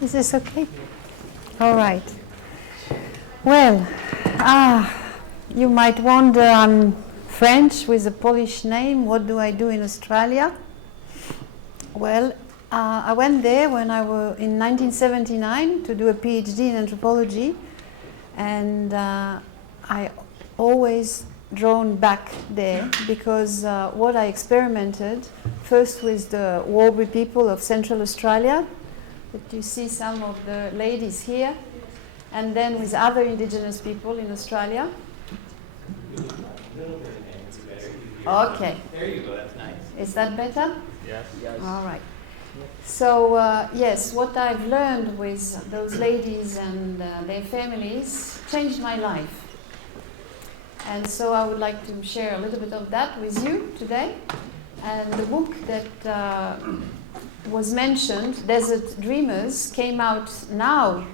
Is this okay? All right. Well, you might wonder, I'm French with a Polish name. What do I do in Australia? Well, I went there when I was in 1979 to do a PhD in anthropology, and I always drawn back there because what I experimented first with the Warlpiri people of Central Australia, that you see some of the ladies here, and then with other indigenous people in Australia. Okay. There you go, that's nice. Is that better? Yes. All right. So, yes, what I've learned with those ladies and their families changed my life. And so I would like to share a little bit of that with you today. And the book that was mentioned, Desert Dreamers, came out now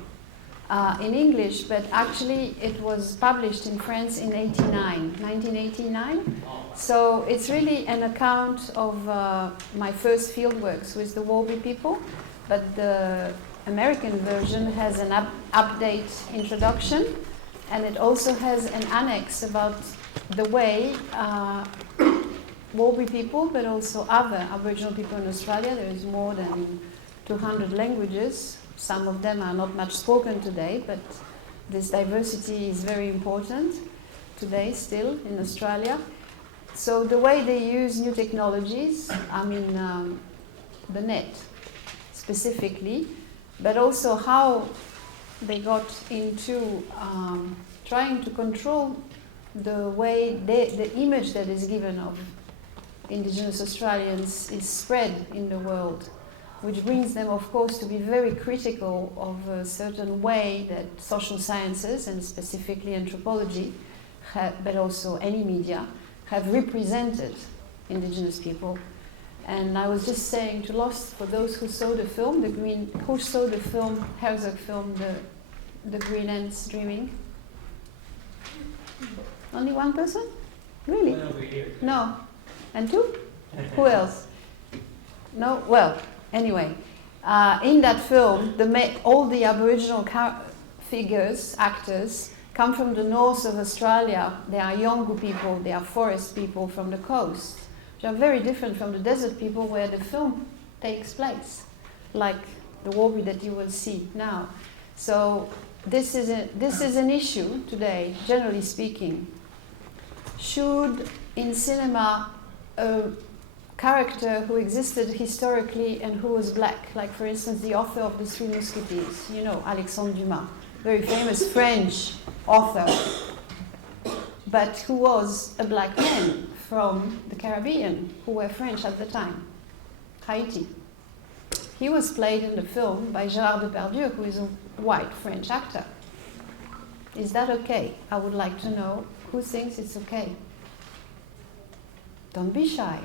in English, but actually it was published in France in 1989. So it's really an account of my first fieldworks with the Warlpiri people, but the American version has an update introduction, and it also has an annex about the way Warlpiri people, but also other Aboriginal people in Australia, there is more than 200 languages. Some of them are not much spoken today, but this diversity is very important today still in Australia. So the way they use new technologies, I mean the net specifically, but also how they got into trying to control the way the image that is given of Indigenous Australians is spread in the world, which brings them, of course, to be very critical of a certain way that social sciences, and specifically anthropology, but also any media, have represented Indigenous people. And I was just saying to Lost, for those who saw the film, Herzog film, the Green Ants Dreaming? Only one person? Really? One over here. No. And two? Who else? No? Well, anyway, in that film, all the Aboriginal figures, actors, come from the north of Australia. They are Yolngu people, they are forest people from the coast, which are very different from the desert people where the film takes place, like the Warlpiri that you will see now. So this is an issue today, generally speaking. Should in cinema a character who existed historically and who was black, like for instance the author of The Three Musketeers, you know, Alexandre Dumas, very famous French author, but who was a black man from the Caribbean, who were French at the time, Haiti. He was played in the film by Gérard Depardieu, who is a white French actor. Is that okay? I would like to know who thinks it's okay. Don't be shy.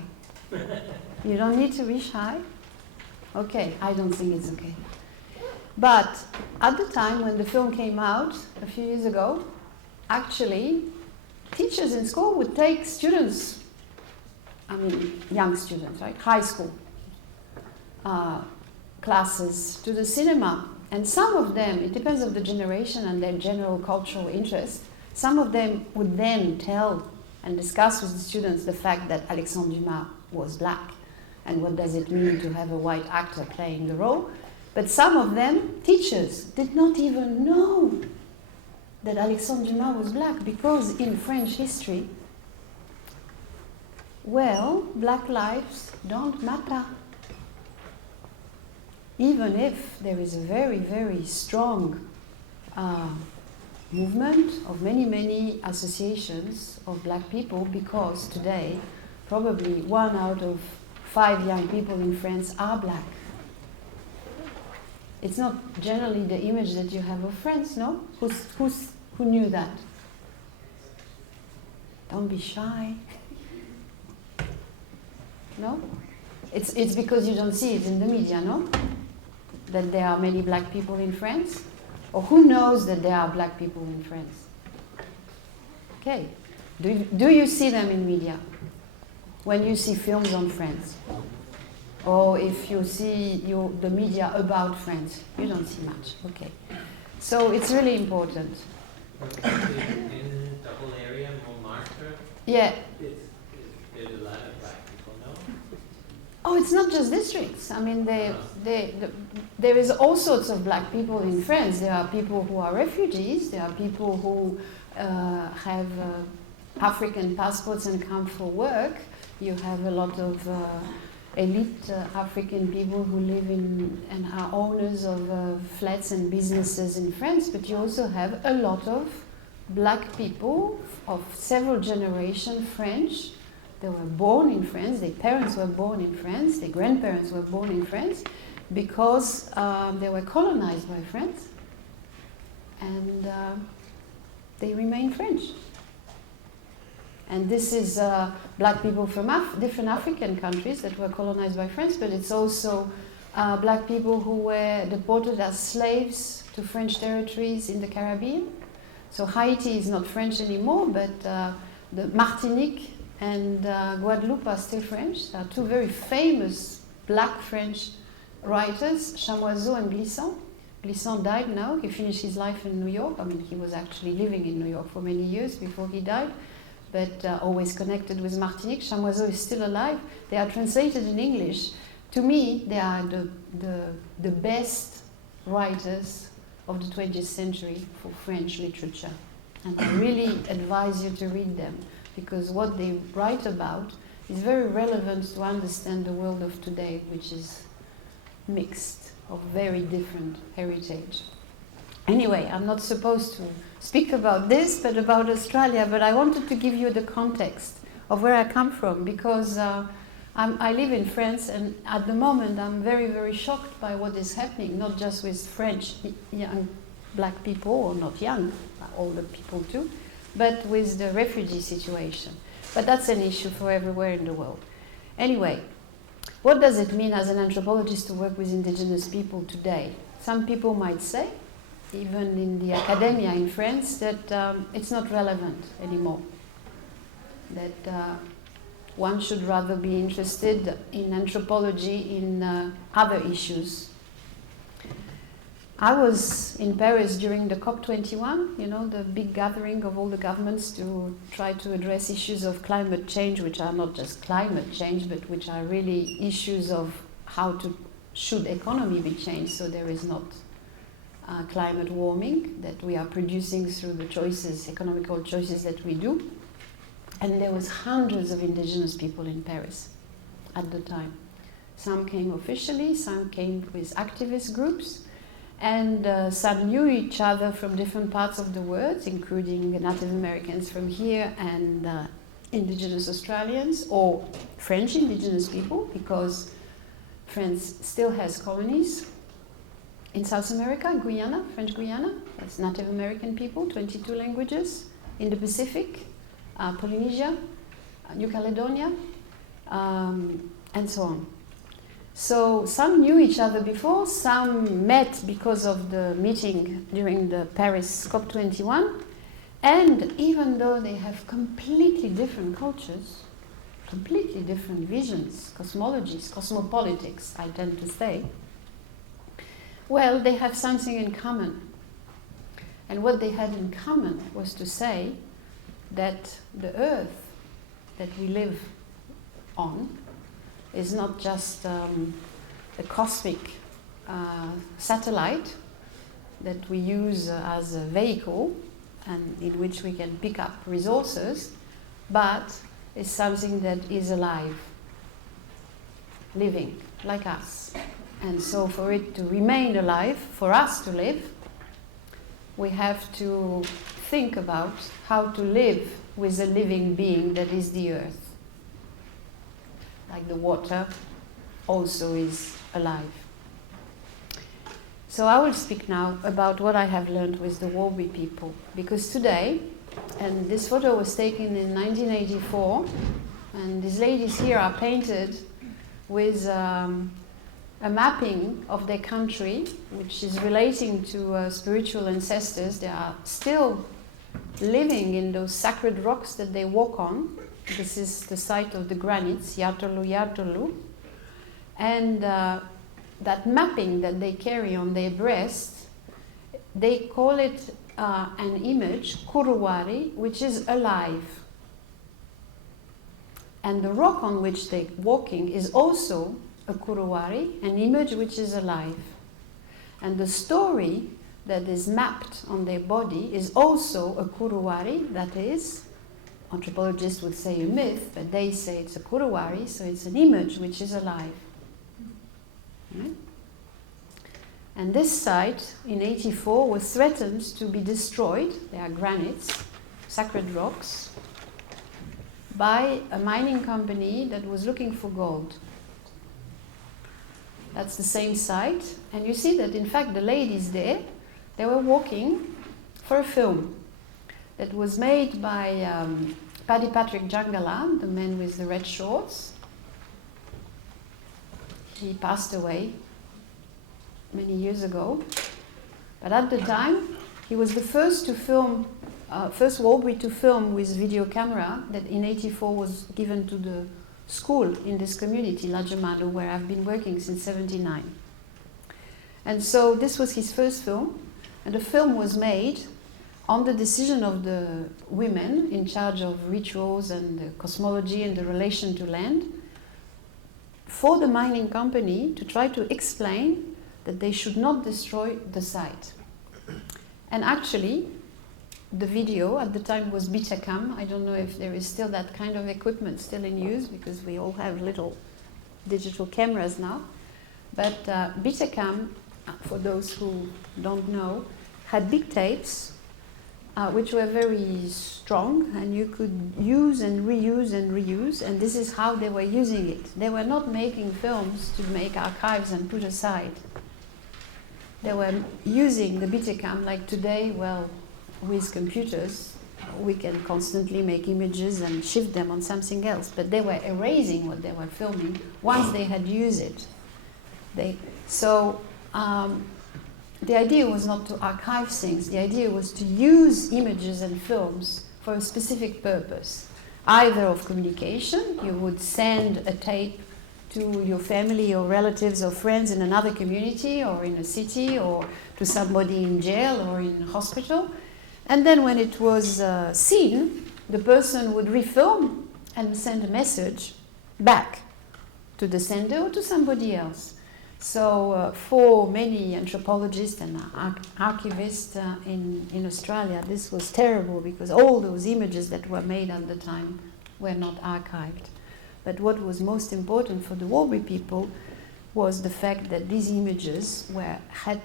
You don't need to be shy. Okay, I don't think it's okay. But at the time when the film came out, a few years ago, actually, teachers in school would take students, I mean, young students, right, high school classes to the cinema. And some of them, it depends on the generation and their general cultural interest, some of them would then tell and discuss with the students the fact that Alexandre Dumas was black and what does it mean to have a white actor playing the role. But some of them, teachers, did not even know that Alexandre Dumas was black, because in French history, well, black lives don't matter. Even if there is a very, very strong movement of many, many associations of black people, because today probably 1 out of 5 young people in France are black. It's not generally the image that you have of France, no? Who knew that? Don't be shy. No? It's because you don't see it in the media, no? That there are many black people in France? Or who knows that there are black people in France? Okay. Do you see them in media? When you see films on France? Or if you see the media about France, you don't see much. Okay. So it's really important. In the whole area, Montmartre, Yeah. there's a lot of black people, no? Oh, it's not just districts. I mean, there is all sorts of black people in France. There are people who are refugees. There are people who have African passports and come for work. You have a lot of elite African people who live in and are owners of flats and businesses in France, but you also have a lot of black people of several generations French. They were born in France, their parents were born in France, their grandparents were born in France because they were colonized by France and they remain French. And this is black people from different African countries that were colonized by France, but it's also black people who were deported as slaves to French territories in the Caribbean. So Haiti is not French anymore, but the Martinique and Guadeloupe are still French. There are two very famous black French writers, Chamoiseau and Glissant. Glissant died now. He finished his life in New York. I mean, he was actually living in New York for many years before he died, but always connected with Martinique. Chamoiseau is still alive. They are translated in English. To me, they are the best writers of the 20th century for French literature. And I really advise you to read them, because what they write about is very relevant to understand the world of today, which is mixed of very different heritage. Anyway, I'm not supposed to speak about this, but about Australia, but I wanted to give you the context of where I come from, because I live in France, and at the moment I'm very, very shocked by what is happening, not just with French young black people, or not young, older people too, but with the refugee situation. But that's an issue for everywhere in the world. Anyway, what does it mean as an anthropologist to work with indigenous people today? Some people might say, even in the academia in France, that it's not relevant anymore. That one should rather be interested in anthropology in other issues. I was in Paris during the COP21, you know, the big gathering of all the governments to try to address issues of climate change, which are not just climate change, but which are really issues of how should economy be changed so there is not climate warming that we are producing through the choices, economical choices that we do. And there was hundreds of indigenous people in Paris at the time. Some came officially, some came with activist groups, and some knew each other from different parts of the world, including Native Americans from here and indigenous Australians or French indigenous people, because France still has colonies in South America, Guyana, French Guyana, that's Native American people, 22 languages. In the Pacific, Polynesia, New Caledonia, and so on. So some knew each other before, some met because of the meeting during the Paris COP21, and even though they have completely different cultures, completely different visions, cosmologies, cosmopolitics, I tend to say, well, they have something in common. And what they had in common was to say that the Earth that we live on is not just a cosmic satellite that we use as a vehicle and in which we can pick up resources, but is something that is alive, living like us. And so for it to remain alive, for us to live, we have to think about how to live with a living being that is the Earth. Like the water also is alive. So I will speak now about what I have learned with the Warbi people, because today, and this photo was taken in 1984, and these ladies here are painted with a mapping of their country, which is relating to spiritual ancestors. They are still living in those sacred rocks that they walk on. This is the site of the granites, Yartolu Yartolu. And that mapping that they carry on their breast, they call it an image, kuruwari, which is alive. And the rock on which they're walking is also a kuruwari, an image which is alive. And the story that is mapped on their body is also a kuruwari, that is, anthropologists would say a myth, but they say it's a kuruwari, so it's an image which is alive. Right? And this site in 84 was threatened to be destroyed, they are granites, sacred rocks, by a mining company that was looking for gold. That's the same site, and you see that in fact the ladies there, they were walking for a film that was made by Paddy Patrick Jangala, the man with the red shorts. He passed away many years ago, but at the time he was the first to film, first Warlby to film with video camera that in 84 was given to the school in this community, Lajamado, where I've been working since 79. And so this was his first film, and the film was made on the decision of the women in charge of rituals and the cosmology and the relation to land, for the mining company to try to explain that they should not destroy the site. And actually, the video at the time was Betacam. I don't know if there is still that kind of equipment still in use, because we all have little digital cameras now. But Betacam, for those who don't know, had big tapes which were very strong, and you could use and reuse and reuse, and this is how they were using it. They were not making films to make archives and put aside. They were using the Betacam like today. Well, with computers, we can constantly make images and shift them on something else, but they were erasing what they were filming once they had used it. The idea was not to archive things. The idea was to use images and films for a specific purpose, either of communication. You would send a tape to your family or relatives or friends in another community or in a city, or to somebody in jail or in hospital. And then when it was seen, the person would refilm and send a message back to the sender or to somebody else. So for many anthropologists and archivists in Australia, this was terrible, because all those images that were made at the time were not archived. But what was most important for the Warlby people was the fact that these images had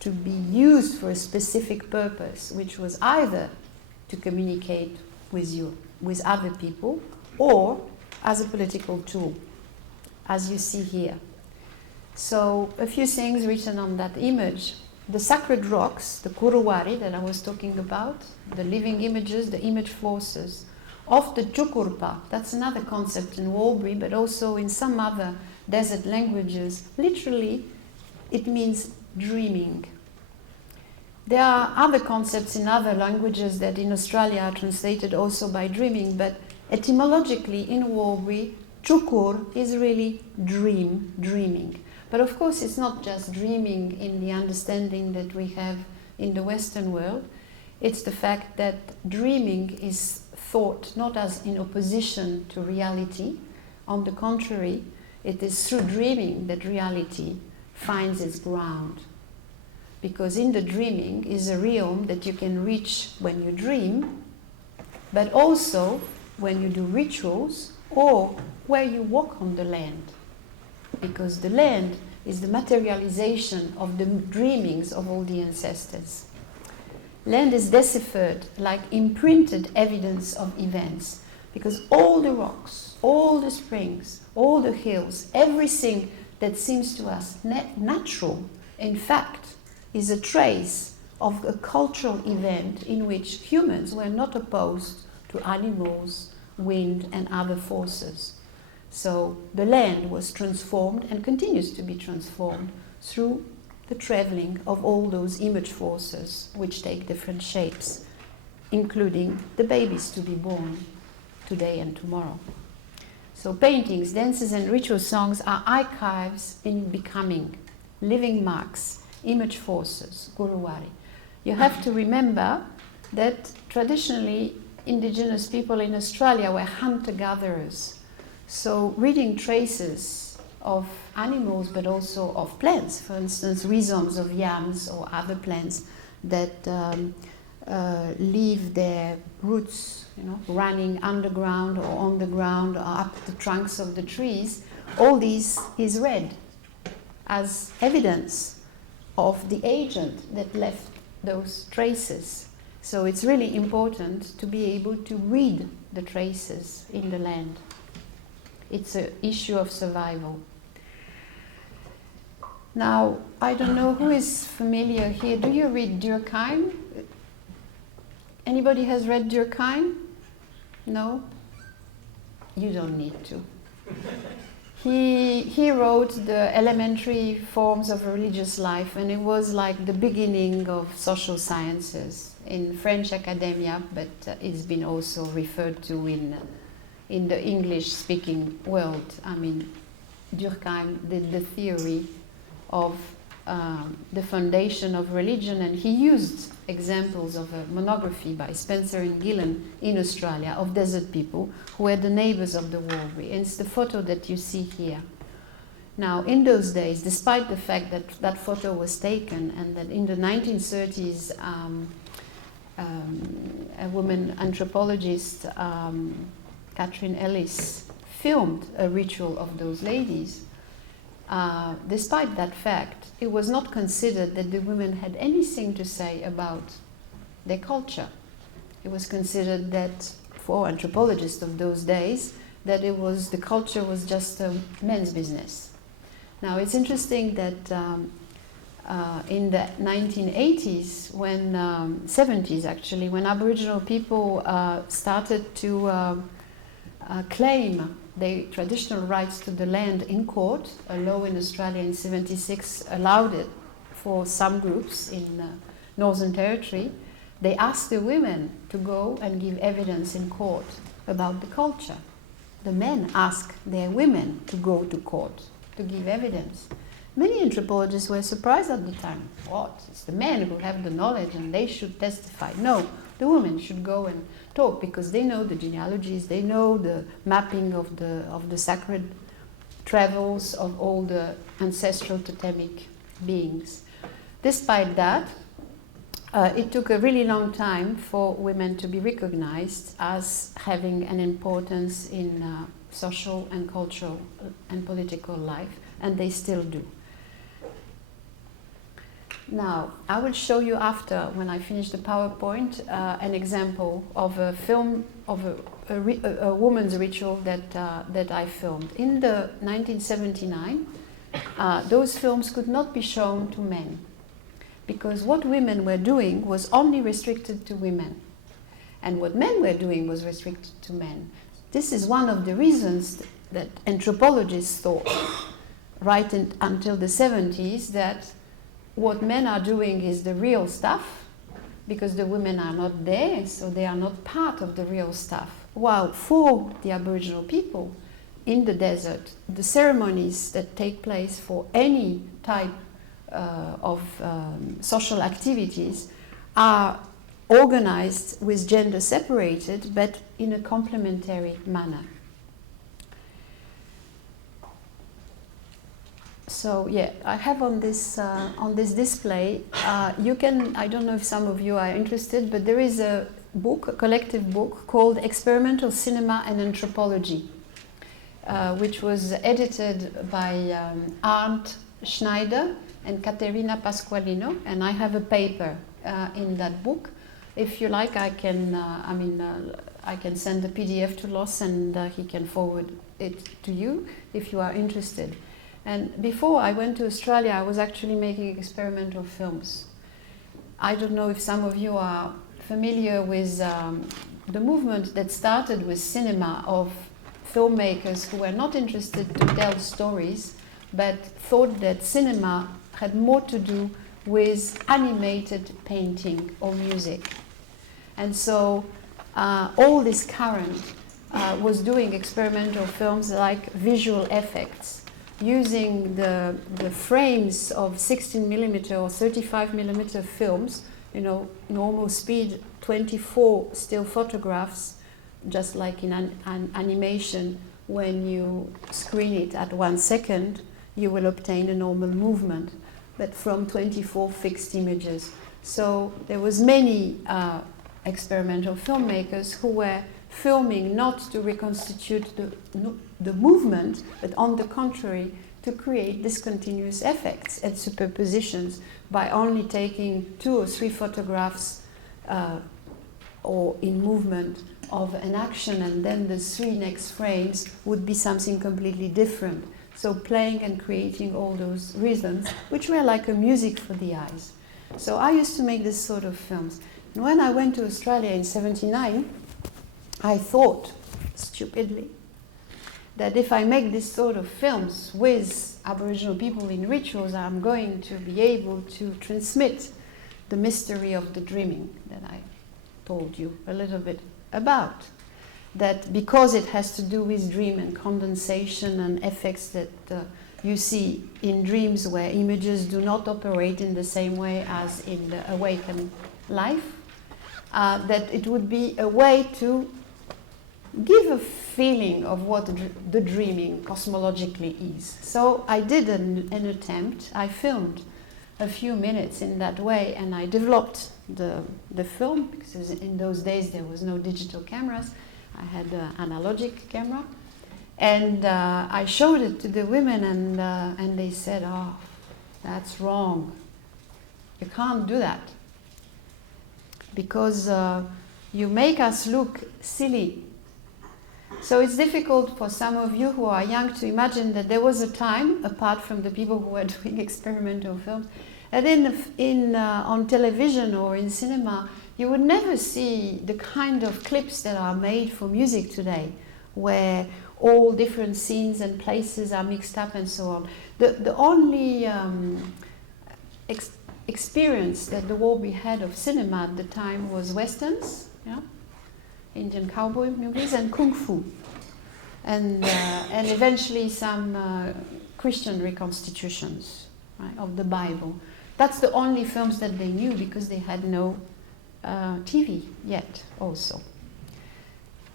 to be used for a specific purpose, which was either to communicate with other people, or as a political tool, as you see here. So a few things written on that image. The sacred rocks, the kuruwari that I was talking about, the living images, the image forces of the Chukurpa. That's another concept in Warlby, but also in some other desert languages. Literally, it means dreaming. There are other concepts in other languages that in Australia are translated also by dreaming, but etymologically in Warlby, Chukur is really dreaming. But of course, it's not just dreaming in the understanding that we have in the Western world. It's the fact that dreaming is thought not as in opposition to reality. On the contrary, it is through dreaming that reality finds its ground. Because in the dreaming is a realm that you can reach when you dream, but also when you do rituals or where you walk on the land. Because the land is the materialization of the dreamings of all the ancestors. Land is deciphered like imprinted evidence of events, because all the rocks, all the springs, all the hills, everything that seems to us natural, in fact, is a trace of a cultural event in which humans were not opposed to animals, wind, and other forces. So the land was transformed and continues to be transformed through the traveling of all those image forces, which take different shapes, including the babies to be born today and tomorrow. So paintings, dances and ritual songs are archives in becoming, living marks, image forces, Guruwari. You have to remember that traditionally indigenous people in Australia were hunter-gatherers. So reading traces of animals but also of plants, for instance rhizomes of yams or other plants that leave their roots, running underground or on the ground or up the trunks of the trees, all these is read as evidence of the agent that left those traces. So it's really important to be able to read the traces in the land. It's an issue of survival. Now, I don't know who is familiar here. Do you read Durkheim? Anybody has read Durkheim? No? You don't need to. He wrote the elementary forms of religious life, and it was like the beginning of social sciences in French academia, but it's been also referred to in the English-speaking world. I mean, Durkheim did the theory of the foundation of religion, and he used examples of a monography by Spencer and Gillen in Australia of desert people who were the neighbors of the Warlby. And it's the photo that you see here. Now, in those days, despite the fact that that photo was taken and that in the 1930s a woman anthropologist, Catherine Ellis, filmed a ritual of those ladies, despite that fact, it was not considered that the women had anything to say about their culture. It was considered that, for anthropologists of those days, that the culture was just a men's business. Now, it's interesting that in the 1980s, 70s actually, when Aboriginal people started to claim their traditional rights to the land in court, a law in Australia in 76 allowed it for some groups in Northern Territory, they asked the women to go and give evidence in court about the culture. The men asked their women to go to court to give evidence. Many anthropologists were surprised at the time. What? It's the men who have the knowledge and they should testify. No, the women should go and talk because they know the genealogies, they know the mapping of the sacred travels of all the ancestral totemic beings. Despite that, it took a really long time for women to be recognized as having an importance in social and cultural and political life, and they still do. Now, I will show you after, when I finish the PowerPoint, an example of a film of a woman's ritual that I filmed. In the 1979, those films could not be shown to men because what women were doing was only restricted to women, and what men were doing was restricted to men. This is one of the reasons that anthropologists thought, right until the 70s, that what men are doing is the real stuff, because the women are not there, so they are not part of the real stuff. While for the Aboriginal people in the desert, the ceremonies that take place for any type of social activities are organized with gender separated, but in a complementary manner. So yeah, I have on this display, you can, I don't know if some of you are interested, but there is a book, a collective book called Experimental Cinema and Anthropology, which was edited by Arndt Schneider and Caterina Pasqualino, and I have a paper in that book. If you like, I can, I can send the PDF to Los and he can forward it to you if you are interested. And before I went to Australia, I was actually making experimental films. I don't know if some of you are familiar with the movement that started with cinema of filmmakers who were not interested to tell stories, but thought that cinema had more to do with animated painting or music. And so all this current was doing experimental films like visual effects, using the frames of 16mm or 35mm films, normal speed 24 still photographs, just like in an animation. When you screen it at 1 second, you will obtain a normal movement, but from 24 fixed images. So there was many experimental filmmakers who were filming not to reconstitute the movement, but on the contrary, to create discontinuous effects and superpositions by only taking 2 or 3 photographs or in movement of an action, and then the 3 next frames would be something completely different. So playing and creating all those rhythms, which were like a music for the eyes. So I used to make this sort of films. And when I went to Australia in '79, I thought, stupidly, that if I make this sort of films with Aboriginal people in rituals, I'm going to be able to transmit the mystery of the dreaming that I told you a little bit about. That because it has to do with dream and condensation and effects that you see in dreams where images do not operate in the same way as in the awakened life, that it would be a way to give a feeling of what the dreaming cosmologically is. So I did an attempt. I filmed a few minutes in that way, and I developed the film, because in those days there was no digital cameras. I had an analogic camera, and I showed it to the women, and they said, "Oh, that's wrong. You can't do that, because you make us look silly." So it's difficult for some of you who are young to imagine that there was a time, apart from the people who were doing experimental films, that on television or in cinema, you would never see the kind of clips that are made for music today, where all different scenes and places are mixed up and so on. The only experience that the world had of cinema at the time was westerns, Indian cowboy movies, and kung fu, and eventually some Christian reconstitutions, right, of the Bible. That's the only films that they knew, because they had no TV yet also.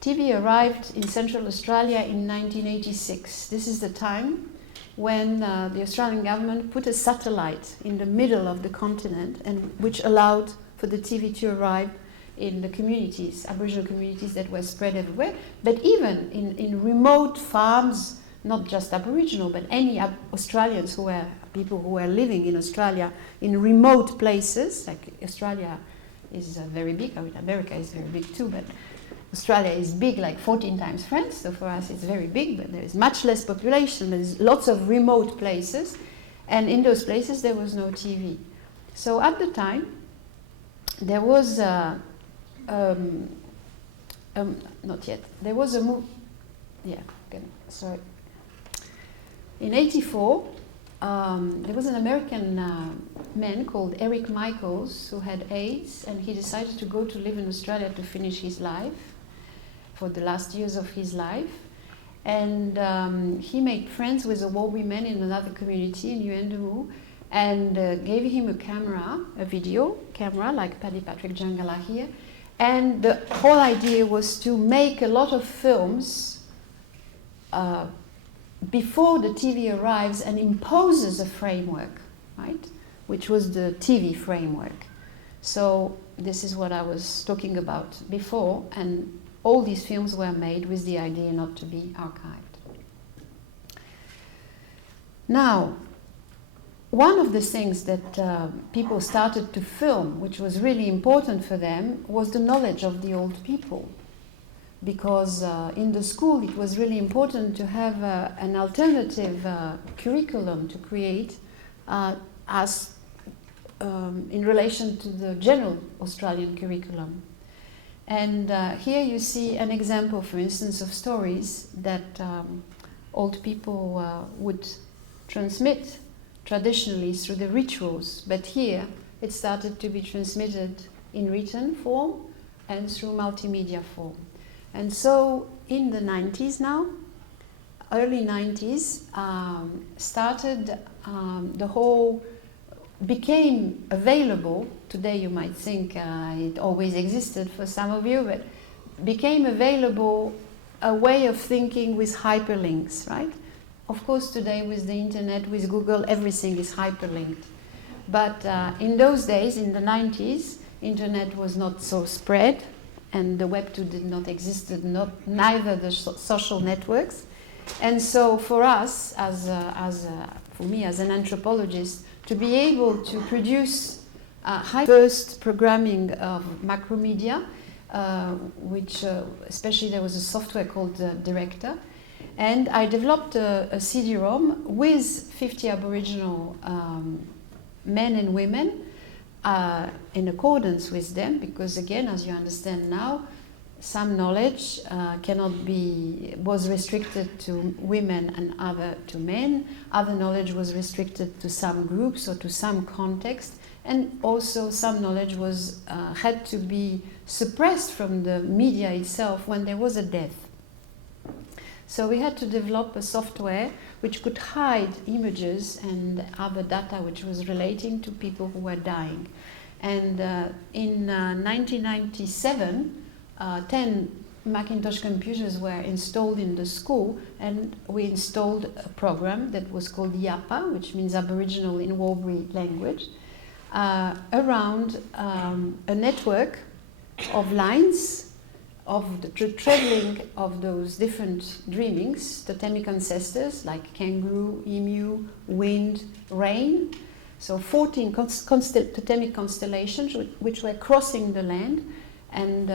TV arrived in Central Australia in 1986. This is the time when the Australian government put a satellite in the middle of the continent, and which allowed for the TV to arrive in the communities, Aboriginal communities that were spread everywhere, but even in remote farms, not just Aboriginal, but any Australians people who were living in Australia in remote places. Like Australia is very big. I mean, America is very big too, but Australia is big, like 14 times France. So for us, it's very big, but there is much less population. There's lots of remote places, and in those places there was no TV. So at the time, there was not yet. There was a move. Yeah. Okay, sorry. In '84. There was an American man called Eric Michaels who had AIDS, and he decided to go to live in Australia to finish his life, for the last years of his life. And he made friends with a Warby man in another community in Yuendumu, and gave him a video camera, like Paddy Patrick Jangala here. And the whole idea was to make a lot of films before the TV arrives and imposes a framework, right? Which was the TV framework. So this is what I was talking about before, and all these films were made with the idea not to be archived. Now, one of the things that people started to film, which was really important for them, was the knowledge of the old people. Because in the school it was really important to have an alternative curriculum to create in relation to the general Australian curriculum. And here you see an example, for instance, of stories that old people would transmit traditionally through the rituals, but here it started to be transmitted in written form and through multimedia form. And so in the 90s now, early 90s, started the whole, became available, today you might think it always existed for some of you, but became available a way of thinking with hyperlinks, right? Of course today with the internet, with Google, everything is hyperlinked. But in those days, in the 90s, internet was not so spread, and the Web 2 did not exist, neither the social networks. And so for us, for me as an anthropologist, to be able to produce first programming of macromedia, which especially there was a software called Director, and I developed a CD-ROM with 50 Aboriginal men and women in accordance with them, because again, as you understand now, some knowledge was restricted to women and other to men. Other knowledge was restricted to some groups or to some context, and also some knowledge was had to be suppressed from the media itself when there was a death. So we had to develop a software which could hide images and other data which was relating to people who were dying. And in 1997, 10 Macintosh computers were installed in the school, and we installed a program that was called YAPA, which means Aboriginal in Warlpiri language, around a network of lines of the traveling of those different dreamings, totemic ancestors like kangaroo, emu, wind, rain. So 14 totemic constellations which were crossing the land, and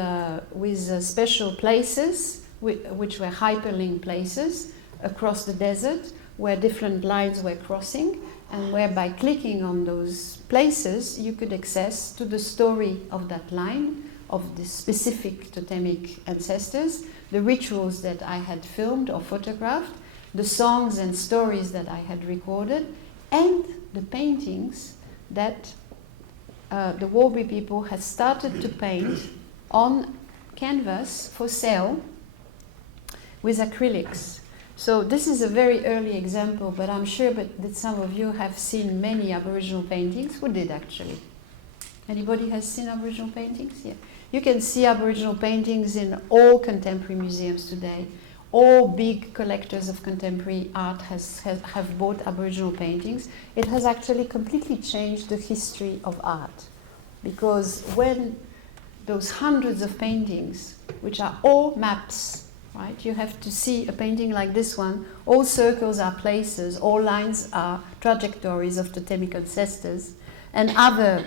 with special places which were hyperlink places across the desert where different lines were crossing, and where by clicking on those places you could access to the story of that line, of the specific totemic ancestors, the rituals that I had filmed or photographed, the songs and stories that I had recorded, and the paintings that the Warlpiri people had started to paint on canvas for sale with acrylics. So this is a very early example, but I'm sure that some of you have seen many Aboriginal paintings. Who did actually? Anybody has seen Aboriginal paintings? Yeah. You can see Aboriginal paintings in all contemporary museums today. All big collectors of contemporary art have bought Aboriginal paintings. It has actually completely changed the history of art, because when those hundreds of paintings, which are all maps, right? You have to see a painting like this one. All circles are places, all lines are trajectories of totemic ancestors, and other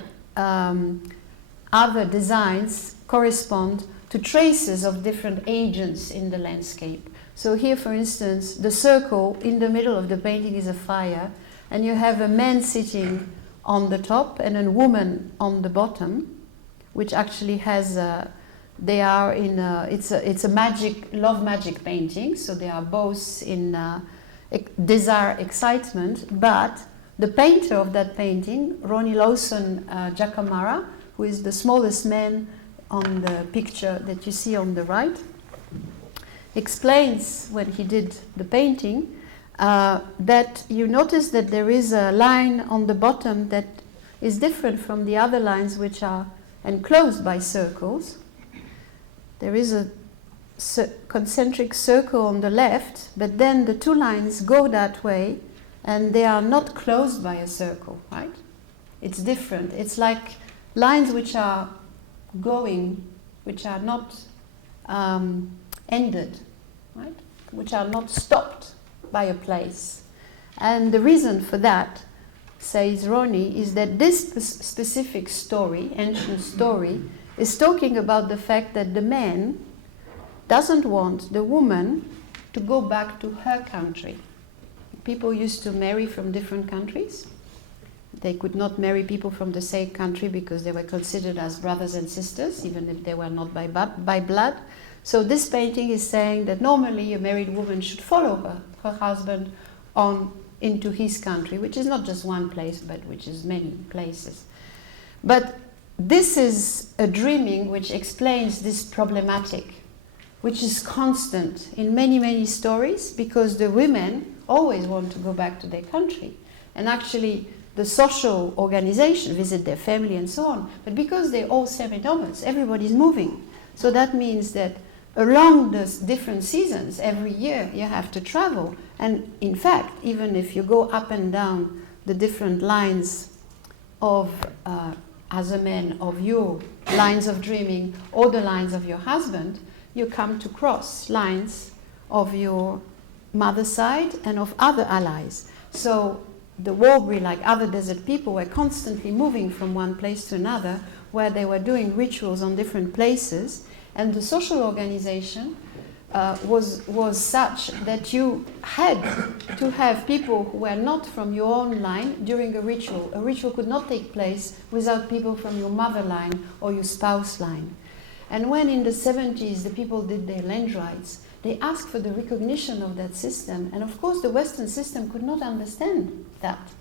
designs correspond to traces of different agents in the landscape. So here, for instance, the circle in the middle of the painting is a fire, and you have a man sitting on the top and a woman on the bottom, which actually has they are in it's a love magic painting, so they are both in desire, excitement. But the painter of that painting, Ronnie Lawson Jacamara, who is the smallest man on the picture that you see on the right, explains when he did the painting that you notice that there is a line on the bottom that is different from the other lines which are enclosed by circles. There is a concentric circle on the left, but then the two lines go that way and they are not closed by a circle, right? It's different. It's like lines which are going, which are not ended, right? Which are not stopped by a place. And the reason for that, says Ronnie, is that this specific story, ancient story, is talking about the fact that the man doesn't want the woman to go back to her country. People used to marry from different countries. They could not marry people from the same country because they were considered as brothers and sisters, even if they were not by blood. So this painting is saying that normally a married woman should follow her husband on into his country, which is not just one place, but which is many places. But this is a dreaming which explains this problematic, which is constant in many, many stories, because the women always want to go back to their country. And actually, the social organization visit their family and so on. But because they're all semi-nomads, everybody's moving. So that means that along the different seasons, every year you have to travel. And in fact, even if you go up and down the different lines of, as a man, of your lines of dreaming or the lines of your husband, you come to cross lines of your mother's side and of other allies. So the Warlpiri, like other desert people, were constantly moving from one place to another, where they were doing rituals on different places. And the social organization was such that you had to have people who were not from your own line during a ritual. A ritual could not take place without people from your mother line or your spouse line. And when in the 70s the people did their land rights, they asked for the recognition of that system. And of course the Western system could not understand that.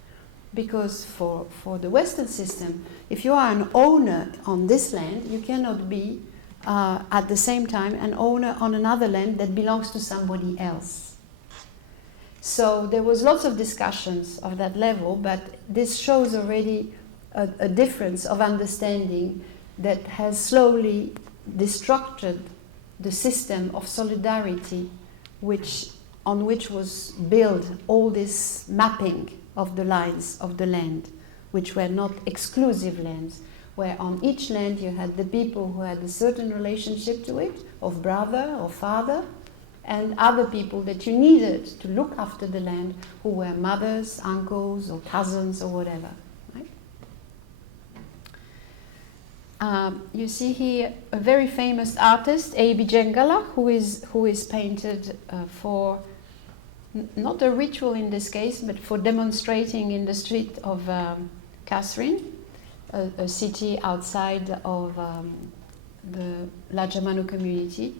Because for the Western system, if you are an owner on this land, you cannot be at the same time an owner on another land that belongs to somebody else. So there was lots of discussions of that level, but this shows already a difference of understanding that has slowly destructed the system of solidarity on which was built all this mapping of the lines of the land, which were not exclusive lands, where on each land you had the people who had a certain relationship to it, of brother or father, and other people that you needed to look after the land, who were mothers, uncles, or cousins, or whatever. Right? You see here a very famous artist, A.B. Jengala, who is painted for not a ritual in this case, but for demonstrating in the street of Kasrin, a city outside of the Lajamanu community.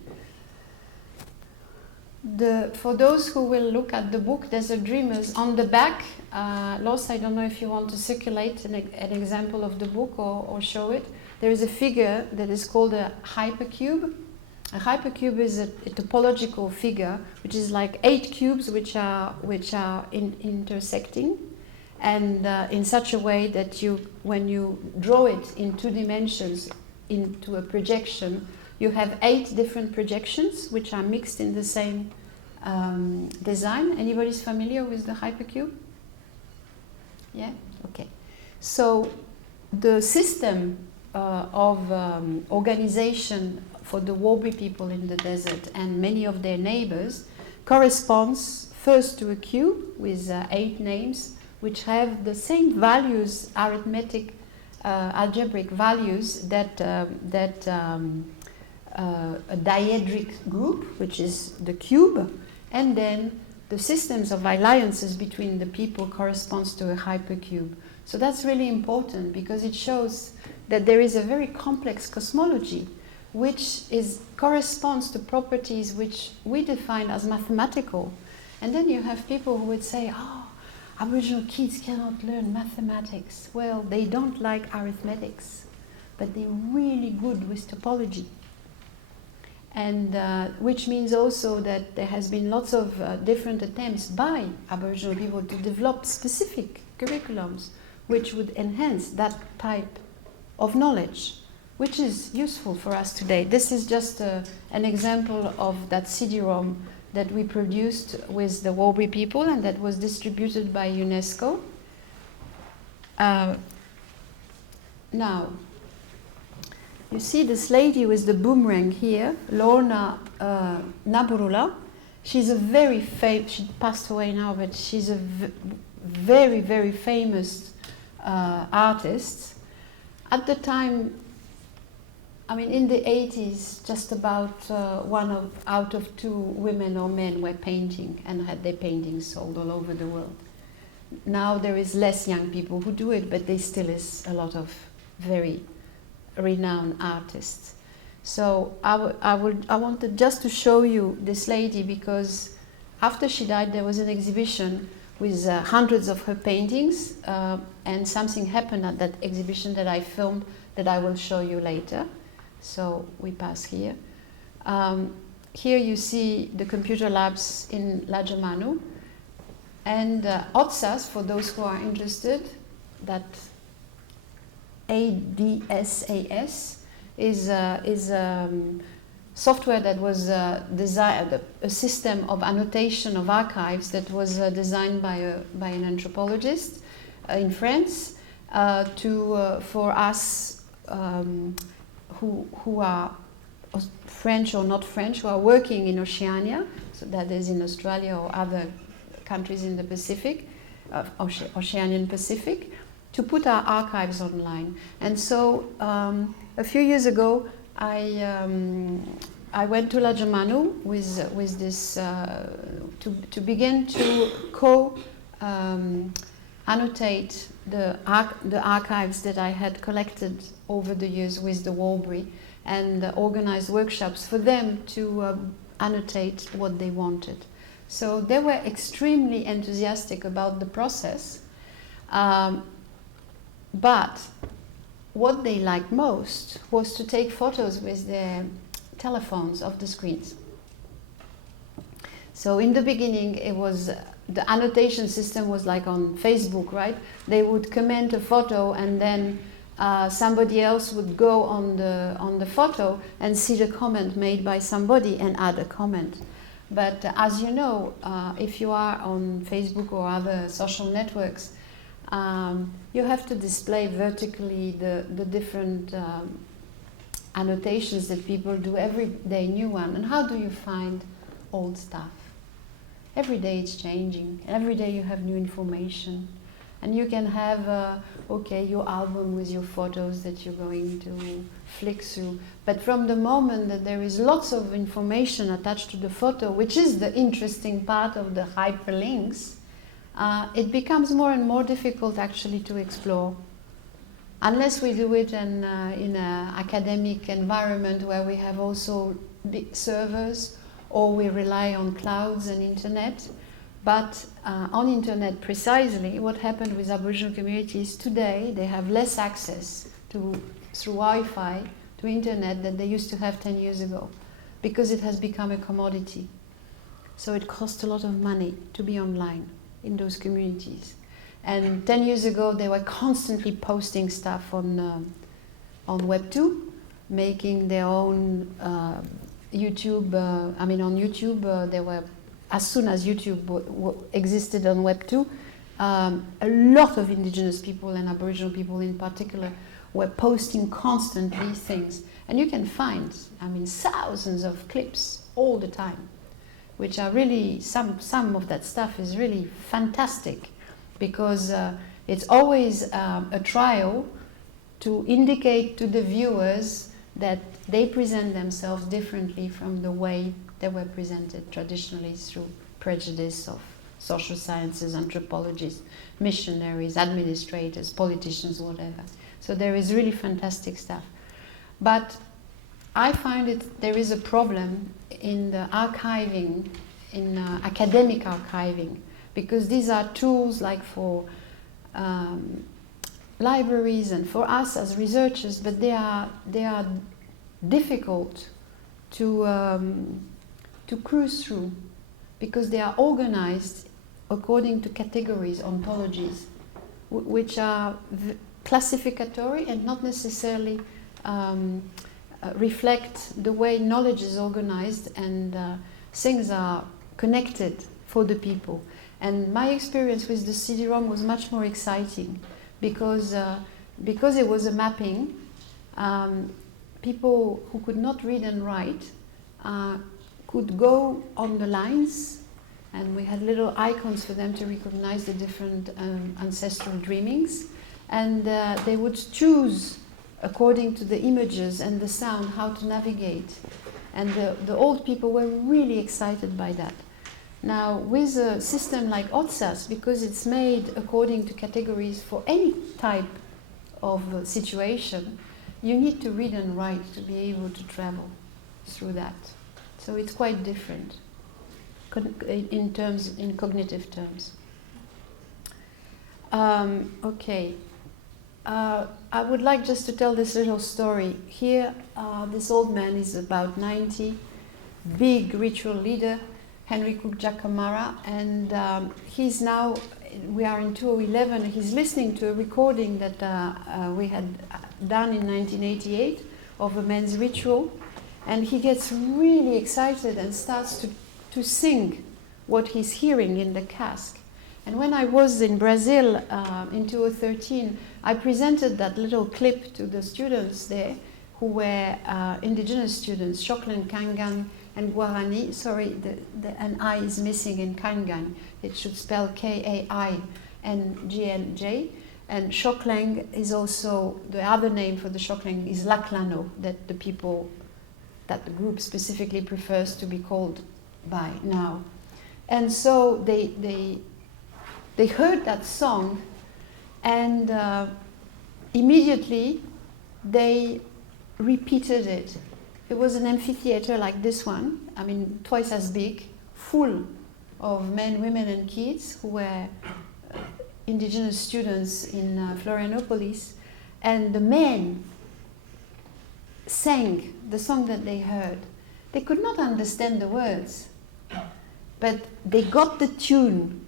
For those who will look at the book, there's a Dreamers on the back. Los, I don't know if you want to circulate an example of the book or show it. There is a figure that is called a hypercube. A hypercube is a topological figure, which is like 8 cubes which are intersecting, and in such a way that when you draw it in 2 dimensions into a projection, you have 8 different projections which are mixed in the same design. Anybody's familiar with the hypercube? Yeah? Okay. So the system of organization for the Warlpiri people in the desert and many of their neighbors corresponds first to a cube with 8 names, which have the same values, arithmetic, algebraic values that a diedric group, which is the cube, and then the systems of alliances between the people corresponds to a hypercube. So that's really important because it shows that there is a very complex cosmology which corresponds to properties which we define as mathematical. And then you have people who would say, oh, Aboriginal kids cannot learn mathematics. Well, they don't like arithmetics, but they're really good with topology. And which means also that there has been lots of different attempts by Aboriginal people to develop specific curriculums which would enhance that type of knowledge, which is useful for us today. This is just an example of that CD-ROM that we produced with the Warlpiri people and that was distributed by UNESCO. Now, you see this lady with the boomerang here, Lorna Naburula. She's a very famous, she passed away now, but she's a very, very famous artist. At the time, I mean, in the 80s, just about 1 out of 2 women or men were painting and had their paintings sold all over the world. Now there is less young people who do it, but there still is a lot of very renowned artists. So I wanted just to show you this lady because after she died, there was an exhibition with hundreds of her paintings, and something happened at that exhibition that I filmed that I will show you later. So we pass here. here you see the computer labs in Lajamanu. And OTSAS, for those who are interested, that ADSAS is software that was designed, a system of annotation of archives that was designed by an anthropologist in France for us who are French or not French, who are working in Oceania, so that is in Australia or other countries in the Pacific, Oceanian Pacific, to put our archives online. And so a few years ago, I went to Lajamanu with this to begin to annotate the archives that I had collected over the years with the Walbury, and organized workshops for them to annotate what they wanted. So they were extremely enthusiastic about the process, but what they liked most was to take photos with their telephones of the screens. So in the beginning, it was the annotation system was like on Facebook, right? They would comment a photo, and then somebody else would go on the photo and see the comment made by somebody and add a comment. But as you know, if you are on Facebook or other social networks, you have to display vertically the different annotations that people do every day, new one. And how do you find old stuff? Every day it's changing. Every day you have new information. And you can have, your album with your photos that you're going to flick through. But from the moment that there is lots of information attached to the photo, which is the interesting part of the hyperlinks, it becomes more and more difficult actually to explore. Unless we do it in an academic environment where we have also big servers, or we rely on clouds and internet. But on internet precisely, what happened with Aboriginal communities today, they have less access through Wi-Fi to internet than they used to have 10 years ago, because it has become a commodity. So it costs a lot of money to be online in those communities. And 10 years ago, they were constantly posting stuff on Web 2, making their own YouTube. On YouTube, they were, as soon as YouTube existed on Web 2, a lot of indigenous people and Aboriginal people in particular were posting constantly things. And you can find, thousands of clips all the time, which are really, some of that stuff is really fantastic, because it's always a trial to indicate to the viewers that they present themselves differently from the way they were presented traditionally through prejudice of social sciences, anthropologists, missionaries, administrators, politicians, whatever. So there is really fantastic stuff. But I find there is a problem in the archiving, in academic archiving, because these are tools like for libraries and for us as researchers, but they are difficult to cruise through, because they are organized according to categories, ontologies, which are classificatory and not necessarily reflect the way knowledge is organized and things are connected for the people. And my experience with the CD-ROM was much more exciting, because it was a mapping. People who could not read and write could go on the lines, and we had little icons for them to recognize the different ancestral dreamings, and they would choose according to the images and the sound how to navigate. And the old people were really excited by that. Now, with a system like OTSAS, because it's made according to categories for any type of situation, you need to read and write to be able to travel through that. So it's quite different in cognitive terms. Okay. I would like just to tell this little story. Here, this old man is about 90, big ritual leader, Henry Cook Jacamara, and he's now, we are in 2011, he's listening to a recording that we had done in 1988 of a men's ritual, and he gets really excited and starts to sing what he's hearing in the cask. And when I was in Brazil in 2013, I presented that little clip to the students there, who were indigenous students, Shoklen, Kangan, and Guarani. Sorry, an I is missing in Kangan. It should spell K-A-I-N-G-N-J. And Shokleng is also, the other name for the Shokleng is Laklano, that the people, that the group specifically prefers to be called by now. And so they heard that song, and immediately they repeated it. It was an amphitheater like this one, I mean twice as big, full of men, women and kids who were indigenous students in Florianopolis, and the men sang the song that they heard. They could not understand the words, but they got the tune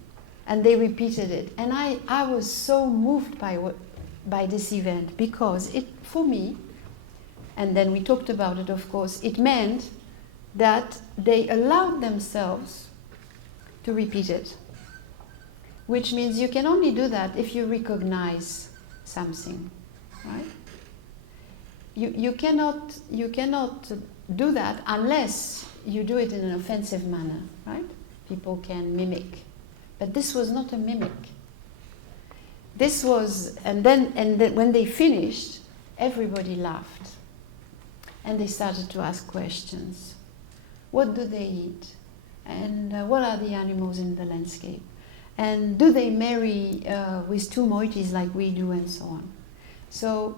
and they repeated it. And I was so moved by this event, because it, for me, and then we talked about it, of course, it meant that they allowed themselves to repeat it, which means you can only do that if you recognize something, right? You cannot do that unless you do it in an offensive manner, right? People can mimic. But this was not a mimic. This was, and then when they finished, everybody laughed. And they started to ask questions. What do they eat? And what are the animals in the landscape? And do they marry with two moieties like we do, and so on? So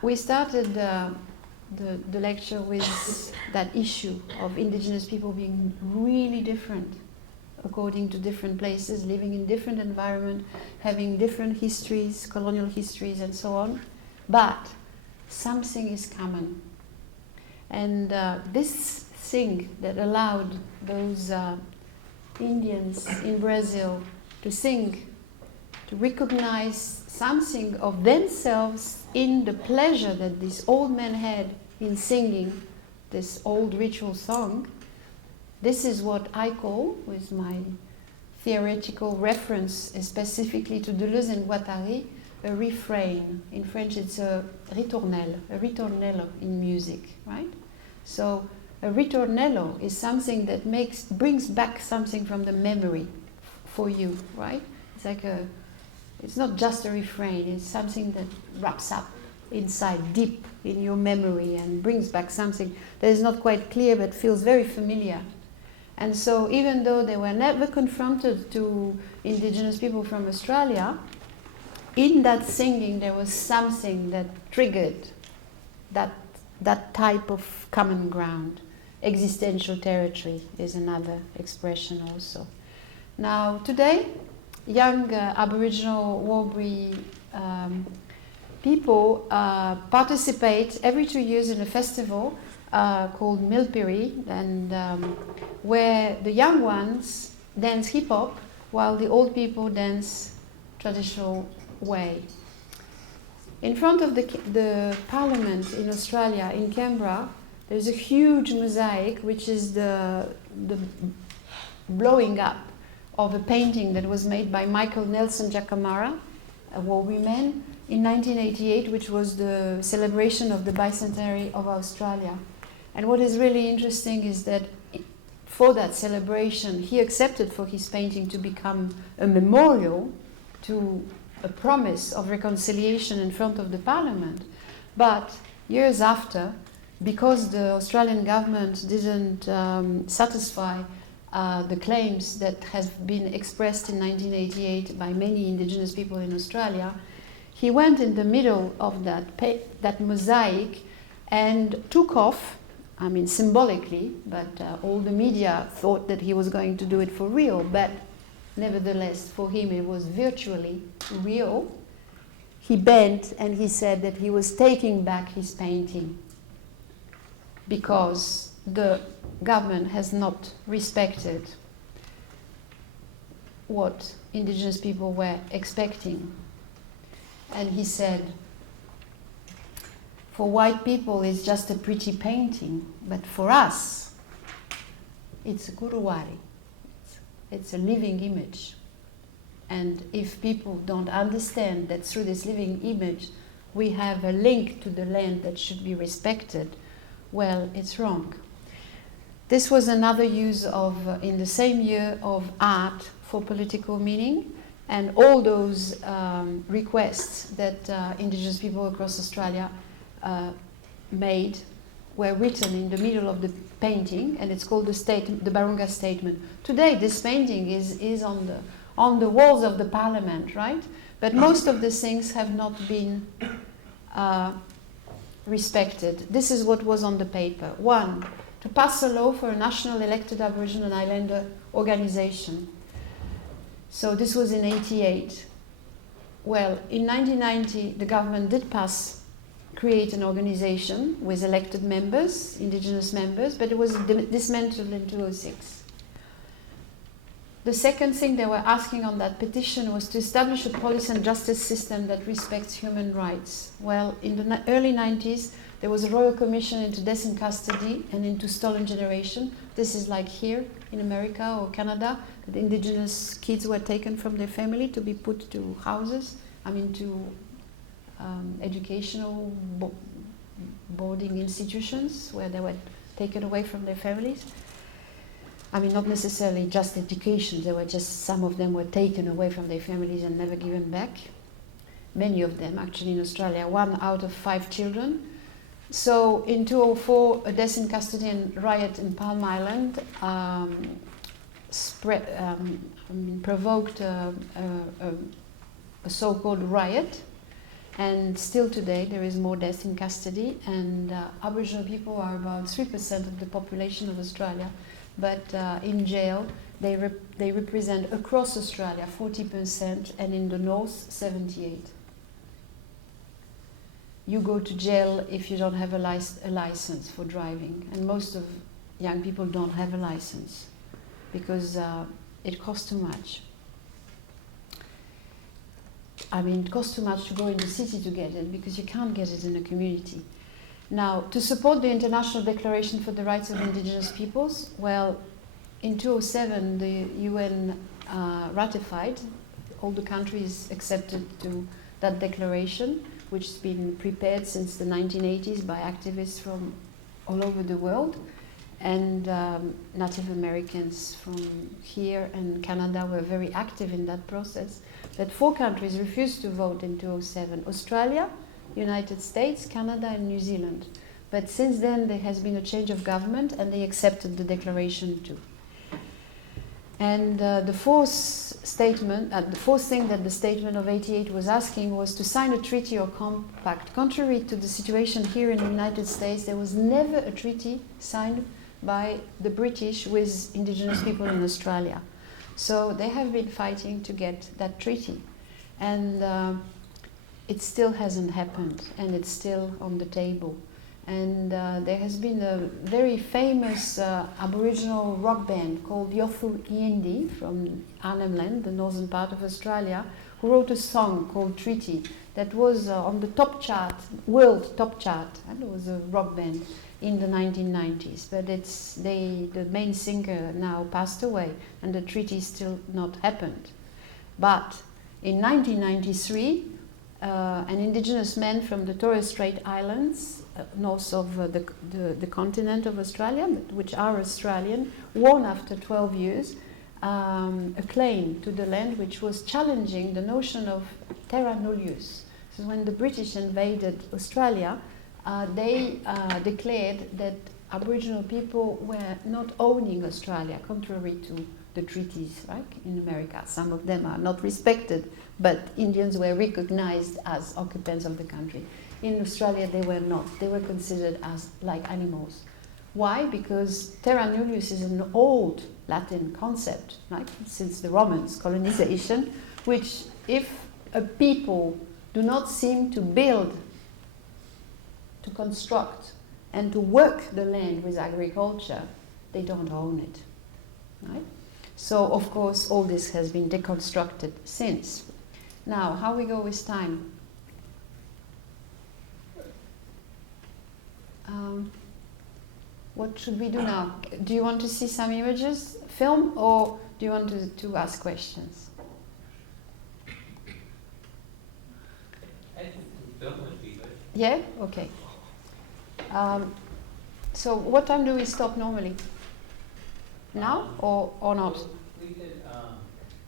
we started the lecture with that issue of indigenous people being really different according to different places, living in different environments, having different histories, colonial histories, and so on. But something is common. And this thing that allowed those Indians in Brazil to sing, to recognize something of themselves in the pleasure that these old men had in singing this old ritual song, this is what I call, with my theoretical reference specifically to Deleuze and Guattari, a refrain. In French it's a ritornello in music, right? So a ritornello is something that brings back something from the memory for you, right? It's like it's not just a refrain, it's something that wraps up inside, deep in your memory, and brings back something that is not quite clear but feels very familiar. And so even though they were never confronted to indigenous people from Australia, in that singing there was something that triggered that type of common ground. Existential territory is another expression also. Now today, young Aboriginal Warlpiri people participate every 2 years in a festival called Milpiri, and where the young ones dance hip-hop while the old people dance traditional way. In front of the parliament in Australia, in Canberra, there's a huge mosaic, which is the blowing up of a painting that was made by Michael Nelson Jacamara, a Warlpiri, in 1988, which was the celebration of the bicentenary of Australia. And what is really interesting is that for that celebration, he accepted for his painting to become a memorial to a promise of reconciliation in front of the parliament. But years after, because the Australian government didn't satisfy the claims that have been expressed in 1988 by many indigenous people in Australia, he went in the middle of that mosaic and took off, I mean symbolically, but all the media thought that he was going to do it for real, but nevertheless for him it was virtually real. He bent and he said that he was taking back his painting because the government has not respected what indigenous people were expecting. And he said, for white people it's just a pretty painting, but for us it's a kuruwari. It's a living image. And if people don't understand that through this living image we have a link to the land that should be respected, well, it's wrong. This was another use of, in the same year, of art for political meaning, and all those requests that indigenous people across Australia made were written in the middle of the painting, and it's called the Barunga Statement. Today, this painting is on the walls of the parliament, right? But most of the things have not been respected. This is what was on the paper. 1, to pass a law for a national elected Aboriginal and Islander organization. So this was in 88. Well, in 1990, the government did create an organization with elected members, indigenous members, but it was dismantled in 2006. The second thing they were asking on that petition was to establish a police and justice system that respects human rights. Well, in the early 90s, there was a Royal Commission into death in custody and into stolen generation. This is like here in America or Canada, that indigenous kids were taken from their family to be put to houses, to educational boarding institutions where they were taken away from their families. Not necessarily just education, some of them were taken away from their families and never given back. Many of them, actually, in Australia, 1 out of 5 children. So in 2004, a death in custody and riot in Palm Island provoked a so-called riot. And still today, there is more death in custody, and Aboriginal people are about 3% of the population of Australia. But in jail, they represent across Australia 40%, and in the north, 78%. You go to jail if you don't have a license for driving, and most of young people don't have a license because it costs too much. It costs too much to go in the city to get it because you can't get it in a community. Now, to support the International Declaration for the Rights of Indigenous Peoples, well, in 2007, the UN ratified, all the countries accepted to that declaration, which has been prepared since the 1980s by activists from all over the world, and Native Americans from here and Canada were very active in that process. But 4 countries refused to vote in 2007, Australia, United States, Canada and New Zealand. But since then there has been a change of government and they accepted the declaration too. And the fourth thing that the statement of 88 was asking was to sign a treaty or compact. Contrary to the situation here in the United States, there was never a treaty signed by the British with indigenous people in Australia. So they have been fighting to get that treaty. And it still hasn't happened, and it's still on the table. And there has been a very famous Aboriginal rock band called Yothu Yindi from Arnhem Land, the northern part of Australia, who wrote a song called Treaty that was on the top chart, world top chart, and it was a rock band in the 1990s. But the main singer now passed away, and the treaty still not happened. But in 1993, an indigenous man from the Torres Strait Islands, north of the continent of Australia, which are Australian, won after 12 years a claim to the land which was challenging the notion of terra nullius. So when the British invaded Australia, they declared that Aboriginal people were not owning Australia, contrary to the treaties, right, in America. Some of them are not respected, but Indians were recognized as occupants of the country. In Australia, they were not. They were considered as like animals. Why? Because terra nullius is an old Latin concept, right, since the Romans colonization, which if a people do not seem to build, to construct and to work the land with agriculture, they don't own it, right? So of course all this has been deconstructed since. Now, how we go with time? What should we do now? Do you want to see some images, film, or do you want to ask questions? I think film would be good. Yeah? Okay. So what time do we stop normally? Now or not? We could,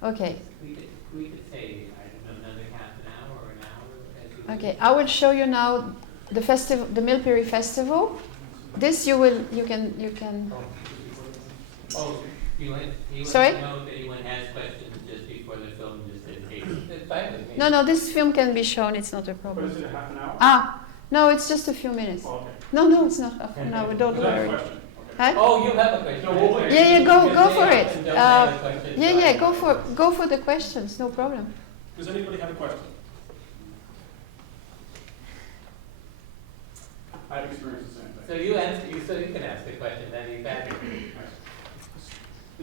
Okay. we could say, I don't know, another half an hour or an hour as you Okay, I will show you now the festival, the Milpiri festival. This you can. Oh, he wants Sorry? to know if anyone has questions just before the film, just in case. It's fine with me. No, this film can be shown. It's not a What problem. is it, a half an hour? Ah, no, it's just a few minutes. Oh, okay. No, it's not half an hour. Don't Is that a worry. question? Okay. Huh? Oh, you have a question. No, we'll wait. Yeah, go Because for they it. often don't have a question, Yeah, so- go for the questions. No problem. Does anybody have a question? I've experienced the same So thing. so you can ask the question, then you can.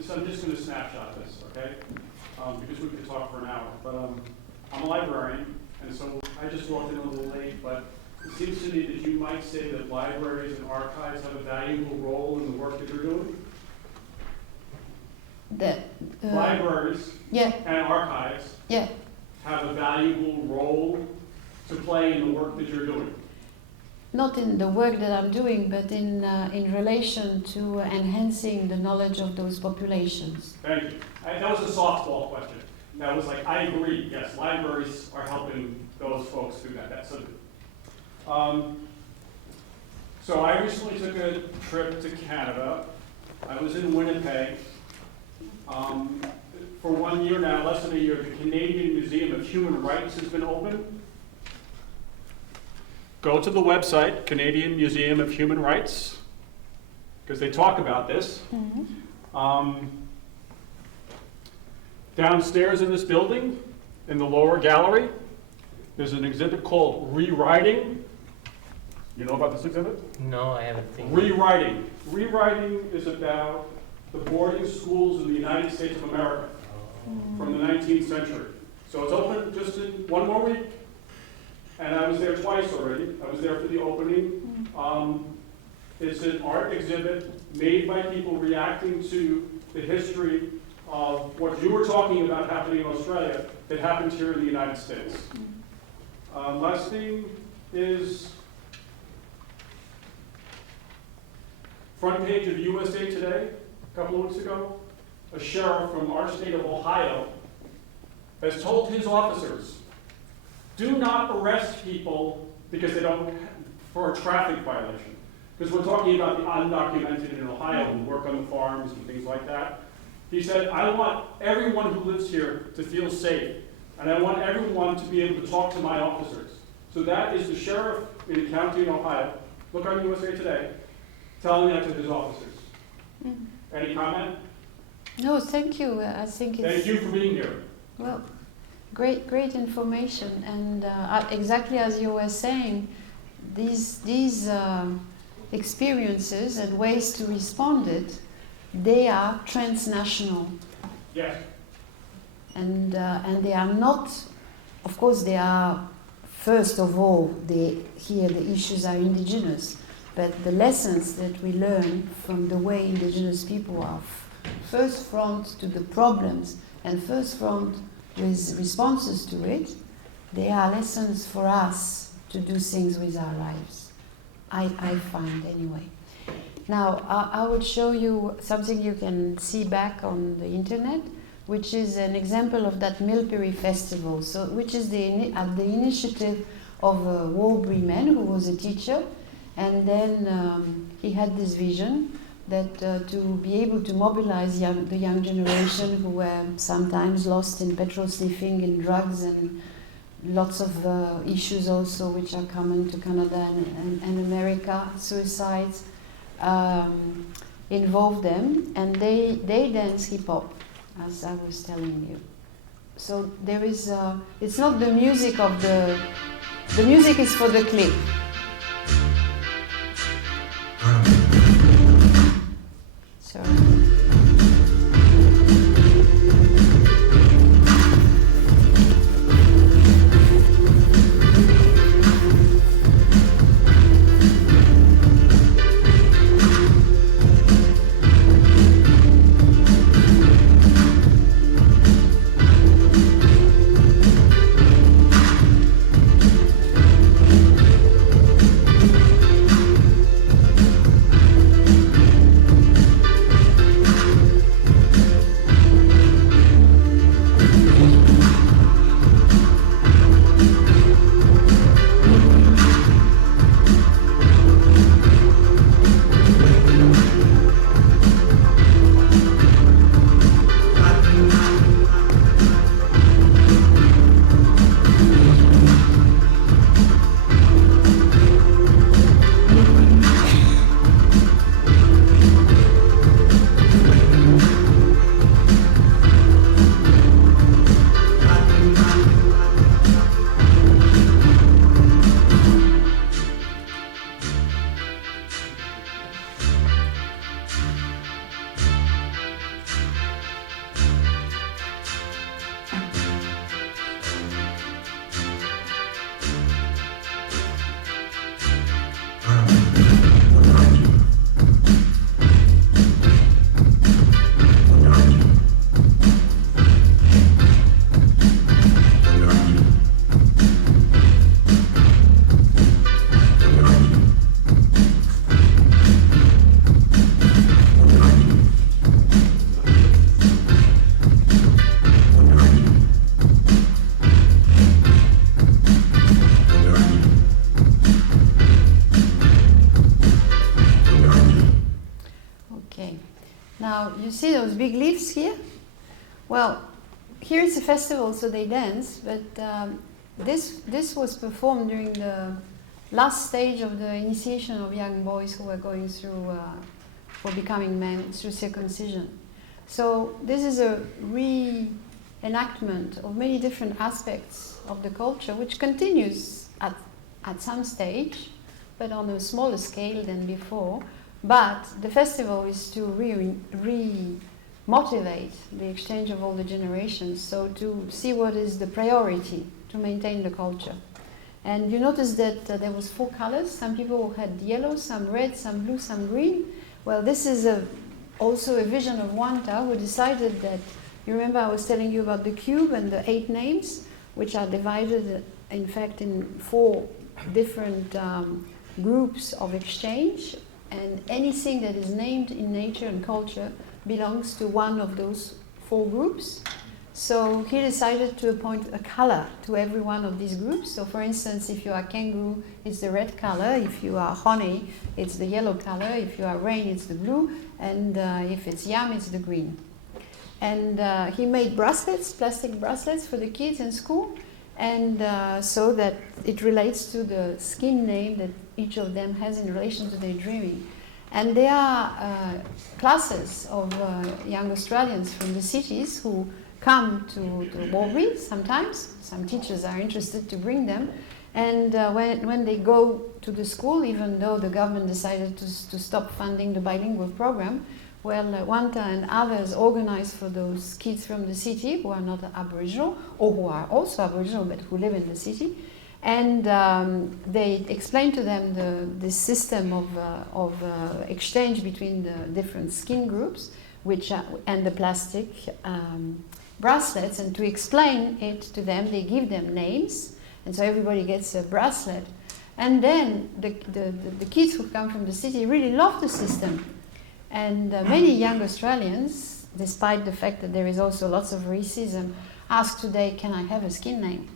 So I'm just going to snapshot this, okay? Because we could talk for an hour. But I'm a librarian, and so I just walked in a little late, but it seems to me that you might say that libraries and archives have a valuable role in the work that you're doing. Libraries Yeah, and archives yeah. have a valuable role to play in the work that you're doing. Not in the work that I'm doing, but in relation to enhancing the knowledge of those populations. Thank you. That was a softball question. That was like, I agree, yes, libraries are helping those folks do that. That's a, so I recently took a trip to Canada. I was in Winnipeg. For 1 year now, less than a year, the Canadian Museum of Human Rights has been open. Go to the website, Canadian Museum of Human Rights, because they talk about this. Downstairs in this building, in the lower gallery, there's an exhibit called Rewriting. You know about this exhibit? No, I haven't seen it. Rewriting. Rewriting is about the boarding schools in the United States of America from the 19th century. So it's open just in 1 more week. And I was there twice already. I was there for the opening. It's an art exhibit made by people reacting to the history of what you were talking about happening in Australia that happened here in the United States. Last thing is front page of USA Today a couple of weeks ago. A sheriff from our state of Ohio has told his officers, do not arrest people because they don't, for a traffic violation. Because we're talking about the undocumented in Ohio who work on the farms and things like that. He said, I want everyone who lives here to feel safe, and I want everyone to be able to talk to my officers. So that is the sheriff in a county in Ohio, look on USA Today, telling that to his officers. Any comment? No, thank you. I think it's... Thank you for being here. Well, great information, and exactly as you were saying, these experiences and ways to respond it, they are transnational, Yes. and they are not. Of course, they are. First of all, here the issues are indigenous, but the lessons that we learn from the way indigenous people are first front to the problems and first front with responses to it, they are lessons for us to do things with our lives. I find anyway. Now, I will show you something you can see back on the internet, which is an example of that Milpiri festival, so, which is at the initiative of a Warlbury man who was a teacher, and then he had this vision that to be able to mobilize the young generation who were sometimes lost in petrol sniffing and drugs and lots of issues also which are common to Canada and America, suicides, involve them, and they dance hip-hop, as I was telling you. So there is, it's not the music of the music is for the clip. you see those big leaves here? Well, here it's a festival, so they dance, but this was performed during the last stage of the initiation of young boys who were going through, for becoming men, through circumcision. So this is a reenactment of many different aspects of the culture, which continues at some stage, but on a smaller scale than before. But the festival is to motivate the exchange of all the generations, so to see what is the priority to maintain the culture. And you notice that there was 4 colors. Some people had yellow, some red, some blue, some green. Well, this is also a vision of Wanta, who decided that, you remember I was telling you about the cube and the 8 names, which are divided, in fact, in 4 different groups of exchange, and anything that is named in nature and culture belongs to one of those 4 groups. So he decided to appoint a color to every one of these groups. So for instance, if you are kangaroo, it's the red color. If you are honey, it's the yellow color. If you are rain, it's the blue. And if it's yam, it's the green. And he made bracelets, plastic bracelets for the kids in school. And so that it relates to the skin name that each of them has in relation to their dreaming. And there are classes of young Australians from the cities who come to Warby sometimes. Some teachers are interested to bring them. And when they go to the school, even though the government decided to stop funding the bilingual program, well, Wanta and others organize for those kids from the city who are not Aboriginal, or who are also Aboriginal but who live in the city. And they explain to them the system of exchange between the different skin groups, and the plastic bracelets. And to explain it to them, they give them names, and so everybody gets a bracelet. And then the kids who come from the city really love the system. And many young Australians, despite the fact that there is also lots of racism, ask today, can I have a skin name?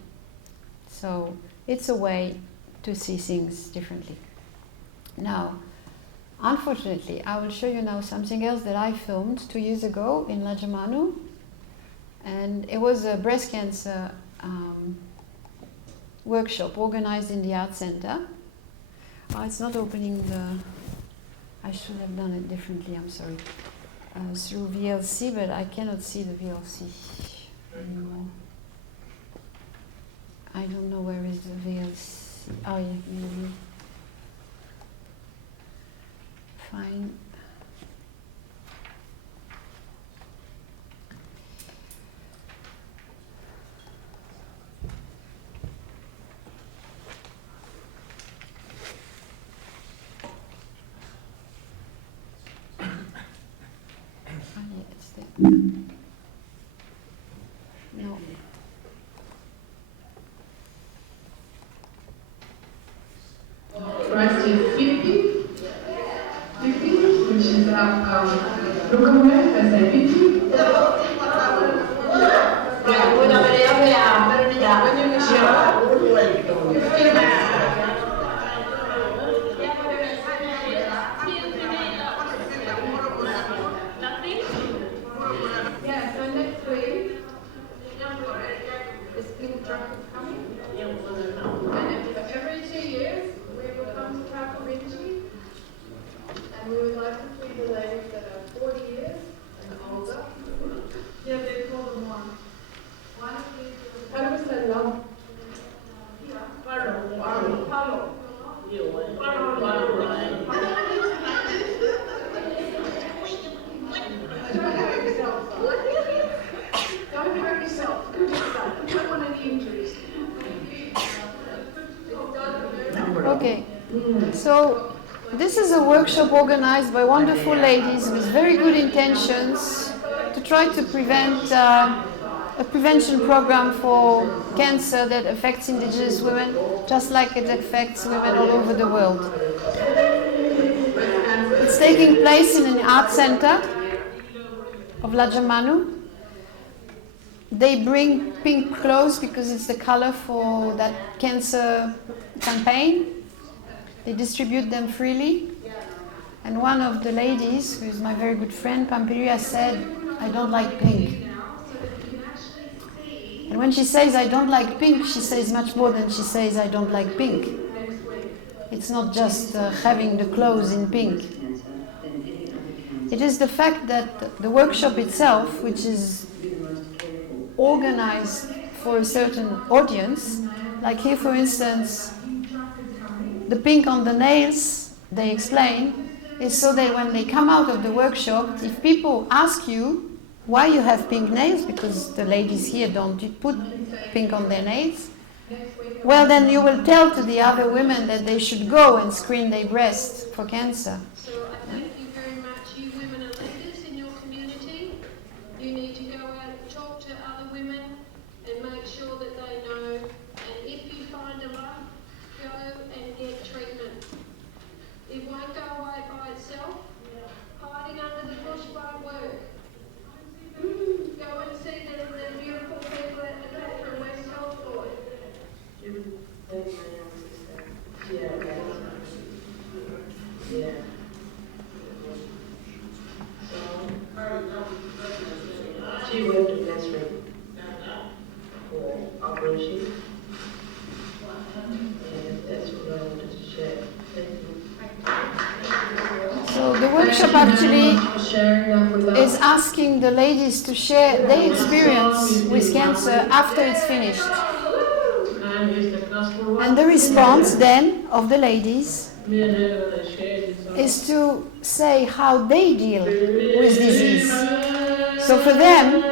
So it's a way to see things differently. Now, unfortunately, I will show you now something else that I filmed 2 years ago in Lajamanu. And it was a breast cancer workshop organized in the Art Center. Oh, it's not opening I should have done it differently, I'm sorry. Through VLC, but I cannot see the VLC anymore. I don't know where is the VLC. Oh yeah, maybe. Fine. No. Rest is 50, which is look at me, I say 50. Yeah, so next week, the spring truck is coming. And every 2 years, we will come to Kaparinchi, and we would like to feed the ladies that are 40 years and older. Yeah, they call them one. One of these. How do we say love? Don't hurt yourself. Don't hurt yourself. You don't want any injuries. Okay, so this is a workshop organized by wonderful ladies with very good intentions to try to prevent a prevention program for cancer that affects indigenous women, just like it affects women all over the world. It's taking place in an art center of Lajamanu. They bring pink clothes because it's the color for that cancer campaign. They distribute them freely. And one of the ladies, who is my very good friend, Pampiria, said, I don't like pink. And when she says I don't like pink, she says much more than she says I don't like pink. It's not just having the clothes in pink. It is the fact that the workshop itself, which is organized for a certain audience, like here for instance, the pink on the nails, they explain, is so that when they come out of the workshop, if people ask you why you have pink nails, because the ladies here don't put pink on their nails, well then you will tell to the other women that they should go and screen their breast for cancer. So I thank you very much. You women are leaders in your community. You need to go out and talk to other women and make sure that they know. And if you find a lump, go and get treatment. It won't go away by itself. Hiding under the bush won't work. Go and see the beautiful people at the back from West Holford. Yeah. She went to Glasgow for operation. And that's what I wanted to share. Thank you. So the workshop actually is asking the ladies to share their experience with cancer after it's finished. And the response then of the ladies is to say how they deal with disease. So for them,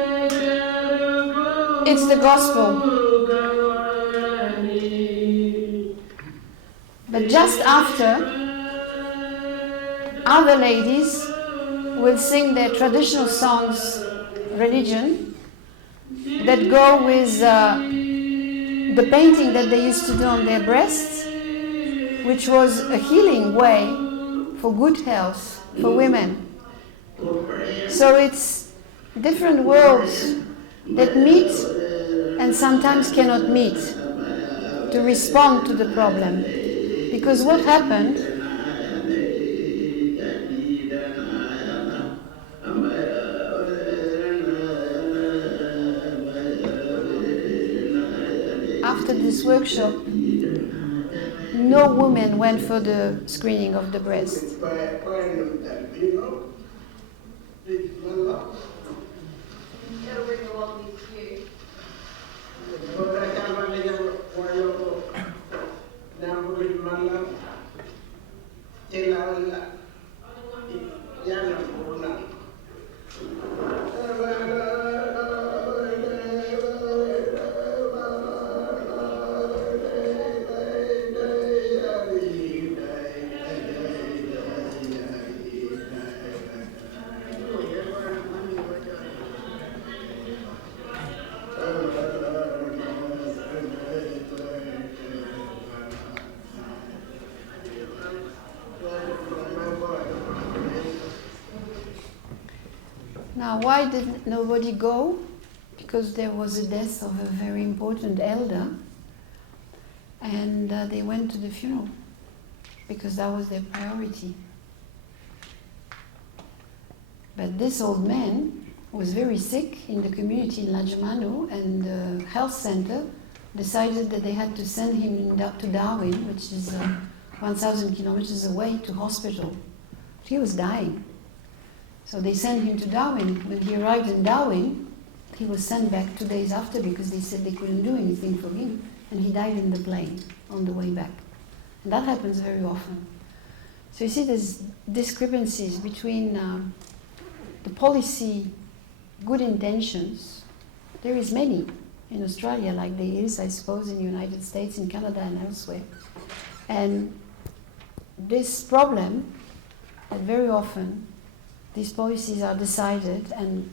it's the gospel. But just after, other ladies will sing their traditional songs, religion, that go with the painting that they used to do on their breasts, which was a healing way for good health for women. So it's different worlds that meet and sometimes cannot meet to respond to the problem. Because what happened after this workshop, no woman went for the screening of the breast. It'll bring along this view. Now, why did nobody go? Because there was a death of a very important elder, and they went to the funeral because that was their priority. But this old man was very sick in the community in Lajamano, and the health center decided that they had to send him to Darwin, which is 1,000 kilometers away, to hospital. He was dying. So they sent him to Darwin. When he arrived in Darwin, he was sent back 2 days after because they said they couldn't do anything for him, and he died in the plane on the way back. And that happens very often. So you see there's discrepancies between the policy, good intentions. There is many in Australia, like there is, I suppose, in the United States, in Canada and elsewhere. And this problem, that very often these policies are decided and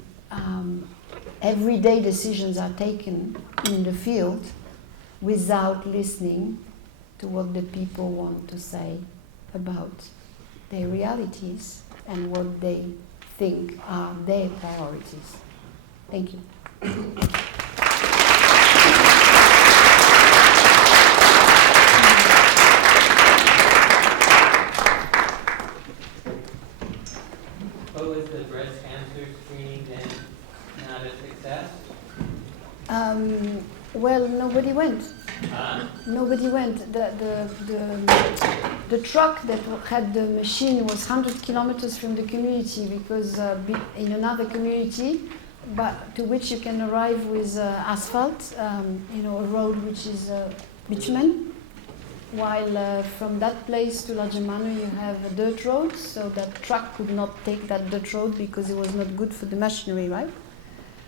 everyday decisions are taken in the field without listening to what the people want to say about their realities and what they think are their priorities. Thank you. nobody went. The truck that had the machine was 100 kilometers from the community because in another community, but to which you can arrive with asphalt, a road which is bitumen, while from that place to Lajamano you have a dirt road, so that truck could not take that dirt road because it was not good for the machinery, right?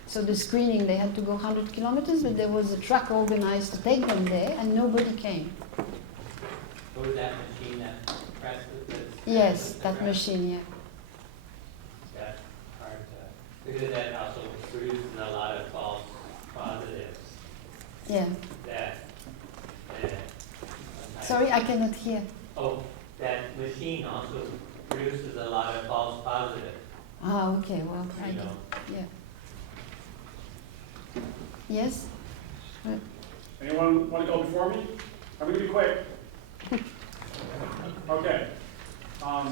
So the screening, they had to go 100 kilometers, but there was a truck organized to take them there, and nobody came. What was that machine that pressed it? Yes, that machine, yeah. That's hard to, because that also produced a lot of false positives. Yeah. That Sorry, I cannot hear. Oh, that machine also produces a lot of false positives. Ah, okay, well, I You get, know. yeah. Yes? Anyone want to go before me? I'm going to be quick. Okay. I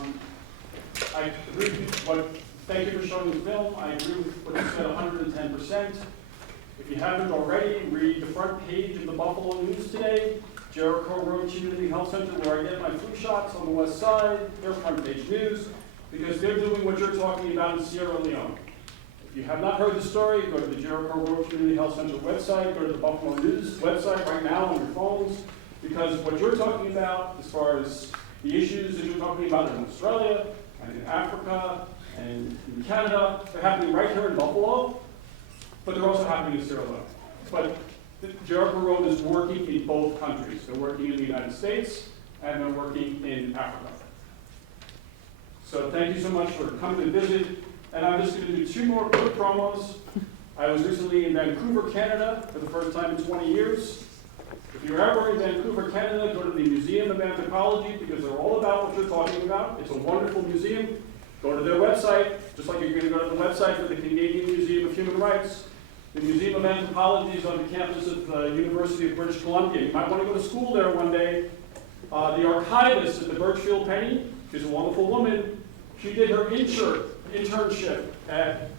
agree with thank you for showing the film. I agree with what you said 110%. If you haven't already, read the front page of the Buffalo News today, Jericho Road Community Health Center, where I get my flu shots on the west side, their front page news, because they're doing what you're talking about in Sierra Leone. If you have not heard the story, go to the Jericho Road Community Health Center website, go to the Buffalo News website right now on your phones, because what you're talking about, as far as the issues that you're talking about in Australia, and in Africa, and in Canada, they're happening right here in Buffalo, but they're also happening in Sierra Leone. But Jericho Road is working in both countries. They're working in the United States, and they're working in Africa. So thank you so much for coming to visit. And I'm just going to do 2 more quick promos. I was recently in Vancouver, Canada, for the first time in 20 years. If you're ever in Vancouver, Canada, go to the Museum of Anthropology, because they're all about what you're talking about. It's a wonderful museum. Go to their website, just like you're going to go to the website for the Canadian Museum of Human Rights. The Museum of Anthropology is on the campus of the University of British Columbia. You might want to go to school there one day. The archivist at the Birchfield Penny, she's a wonderful woman. She did her internship at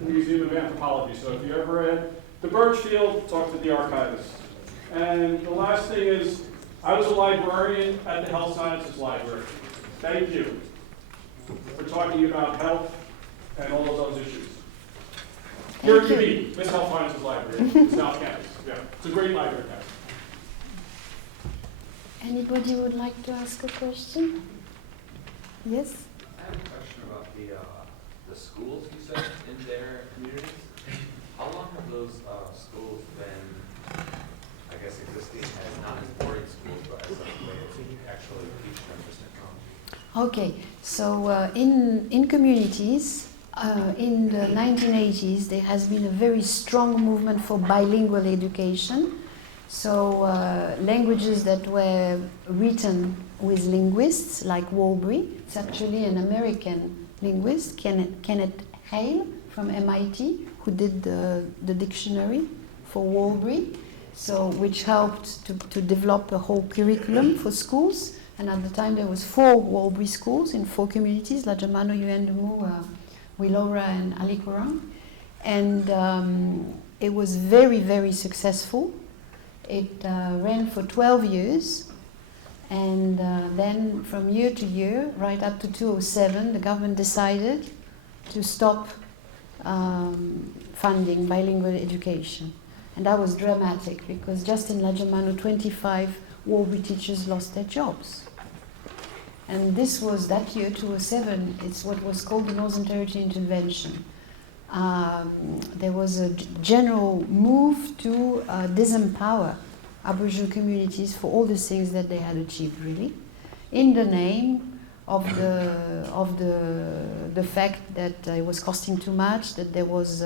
the Museum of Anthropology. So if you're ever at the Birchfield, talk to the archivist. And the last thing is, I was a librarian at the Health Sciences Library. Thank you for talking about health and all of those issues. Here at UB, this Health Sciences Library, the South Campus. Yeah, it's a great library. Anybody would like to ask a question? Yes? I have a question about the schools you said in their communities. How long have those schools been, I guess, existing as not as boarding schools, but as a way to actually teach them this technology? Okay, so in communities, in the 1980s, there has been a very strong movement for bilingual education. So languages that were written with linguists like Walbury. It's actually an American linguist, Kenneth Hale from MIT, who did the dictionary for Walbury, so which helped to develop a whole curriculum for schools. And at the time there was 4 Walbury schools in 4 communities, Lajamano, Yuendumu, Willowra and Alikorang. And it was very, very successful. It ran for 12 years. And then from year to year, right up to 2007, the government decided to stop funding bilingual education. And that was dramatic because just in Lajamano, 25 Walbury teachers lost their jobs. And this was that year, 2007, it's what was called the Northern Territory Intervention. There was a general move to disempower Aboriginal communities for all the things that they had achieved, really, in the name of the fact that it was costing too much, that there was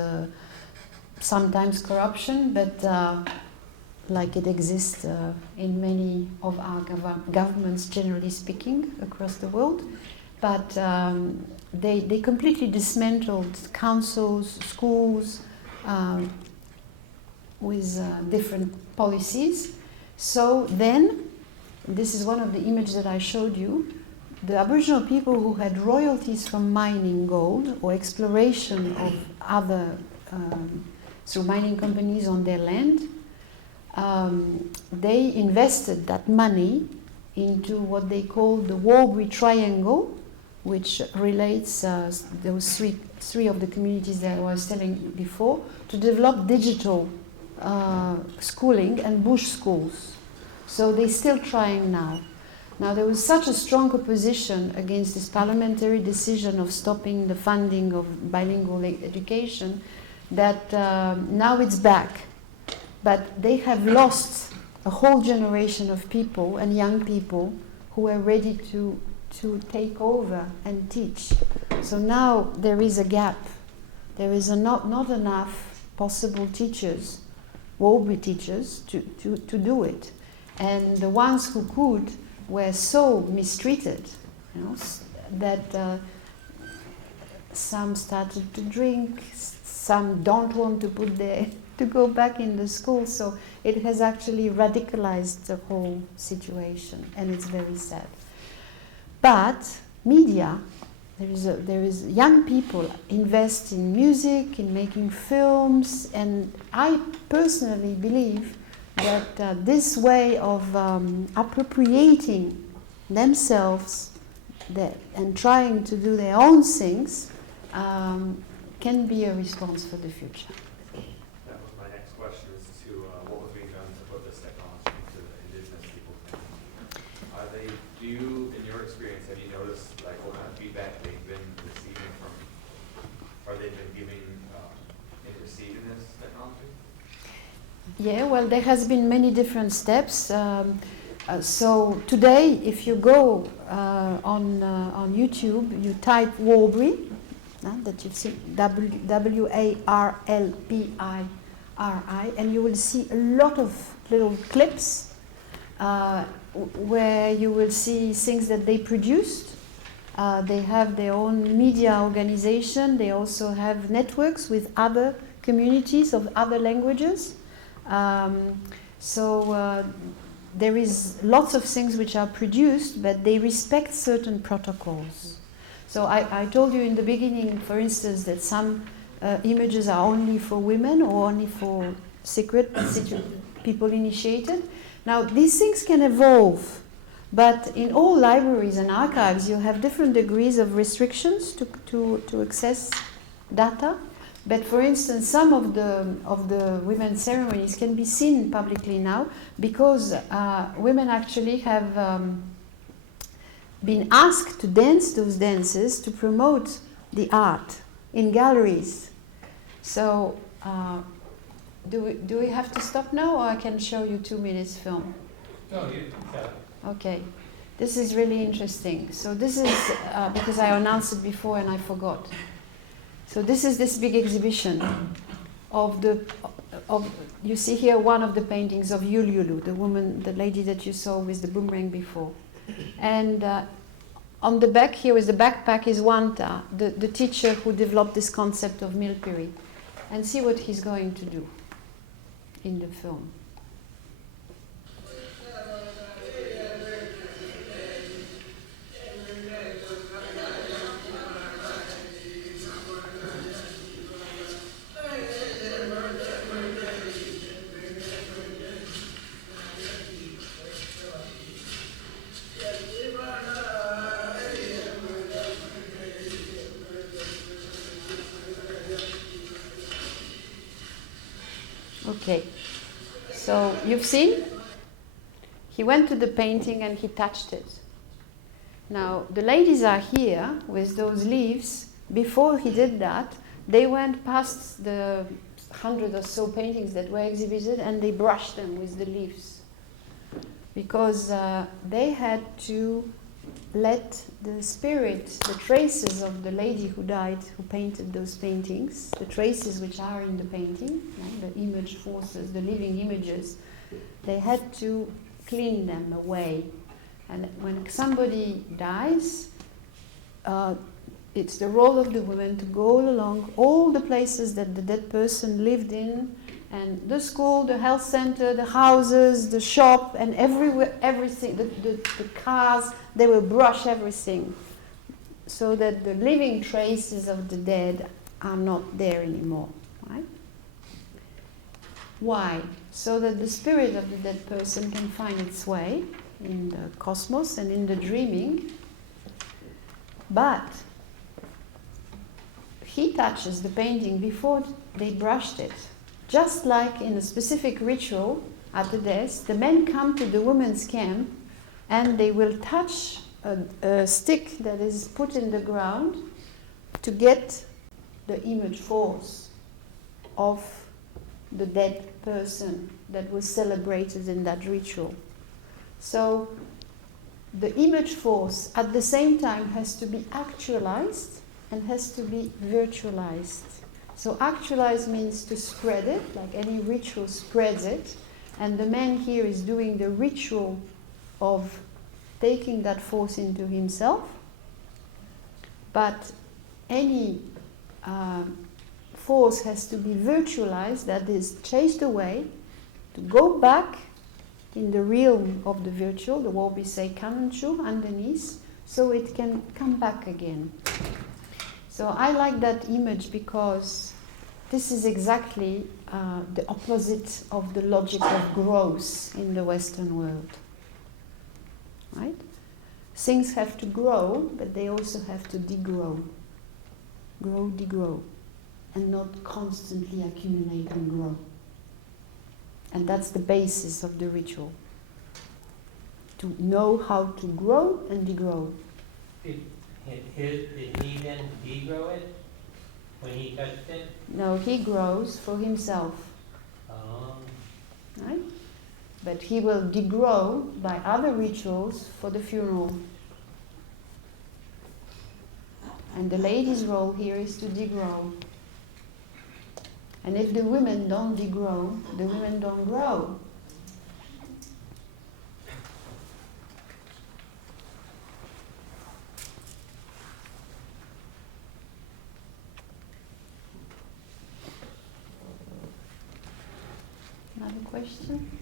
sometimes corruption, but like it exists in many of our governments, generally speaking, across the world. But they completely dismantled councils, schools, with different policies. So then, this is one of the images that I showed you, the Aboriginal people who had royalties from mining gold or exploration of other, through mining companies on their land, they invested that money into what they call the Warbury Triangle, which relates those three of the communities that I was telling before, to develop digital schooling and bush schools. So they're still trying now. Now, there was such a strong opposition against this parliamentary decision of stopping the funding of bilingual education that now it's back. But they have lost a whole generation of people and young people who are ready to take over and teach. So now there is a gap. There is not enough possible teachers, Warbury teachers, to do it. And the ones who could were so mistreated, that some started to drink, some don't want to go back in the school. So it has actually radicalized the whole situation, and it's very sad. But media, there is young people invest in music, in making films, and I personally believe that this way of appropriating themselves and trying to do their own things can be a response for the future. That was my next question, is to what was being done to put this technology into the indigenous people's hands. Do you, in your experience, have you noticed like what kind of feedback they've been receiving from, or they've been giving in receiving this technology? Yeah, well, there has been many different steps. So today, if you go on YouTube, you type Warbury, that you've seen, WARLPIRI, and you will see a lot of little clips where you will see things that they produced. They have their own media organization. They also have networks with other communities of other languages. There is lots of things which are produced, but they respect certain protocols. So I told you in the beginning, for instance, that some images are only for women or only for secret people initiated. Now, these things can evolve, but in all libraries and archives, you have different degrees of restrictions to access data. But for instance, some of the women's ceremonies can be seen publicly now because women actually have been asked to dance those dances to promote the art in galleries. So do we have to stop now, or I can show you 2 minutes film? No, you can. Okay. This is really interesting. So this is, because I announced it before and I forgot. So this is this big exhibition of you see here one of the paintings of Yulu, the lady that you saw with the boomerang before. And on the back here with the backpack is Wanta, the teacher who developed this concept of milpiri. And see what he's going to do in the film. Okay, so you've seen? He went to the painting and he touched it. Now, the ladies are here with those leaves. Before he did that, they went past the 100 or so paintings that were exhibited and they brushed them with the leaves. Because they had to let the spirit, the traces of the lady who died, who painted those paintings, the traces which are in the painting, the image forces, the living images, they had to clean them away. And when somebody dies, it's the role of the woman to go along all the places that the dead person lived in, and the school, the health center, the houses, the shop, and everywhere, everything, the cars, they will brush everything so that the living traces of the dead are not there anymore, right? Why? So that the spirit of the dead person can find its way in the cosmos and in the dreaming. But he touches the painting before they brushed it. Just like in a specific ritual at the death, the men come to the women's camp and they will touch a stick that is put in the ground to get the image force of the dead person that was celebrated in that ritual. So the image force at the same time has to be actualized and has to be virtualized. So actualize means to spread it, like any ritual spreads it, and the man here is doing the ritual of taking that force into himself. But any force has to be virtualized, that is chased away, to go back in the realm of the virtual, the what we say kananchu underneath, so it can come back again. So I like that image because this is exactly the opposite of the logic of growth in the Western world. Right? Things have to grow, but they also have to degrow. Grow, degrow. And not constantly accumulate and grow. And that's the basis of the ritual. To know how to grow and degrow. Did he then degrow it when he touched it? No, he grows for himself. Right? But he will degrow by other rituals for the funeral. And the lady's role here is to degrow. And if the women don't degrow, the women don't grow. Another question?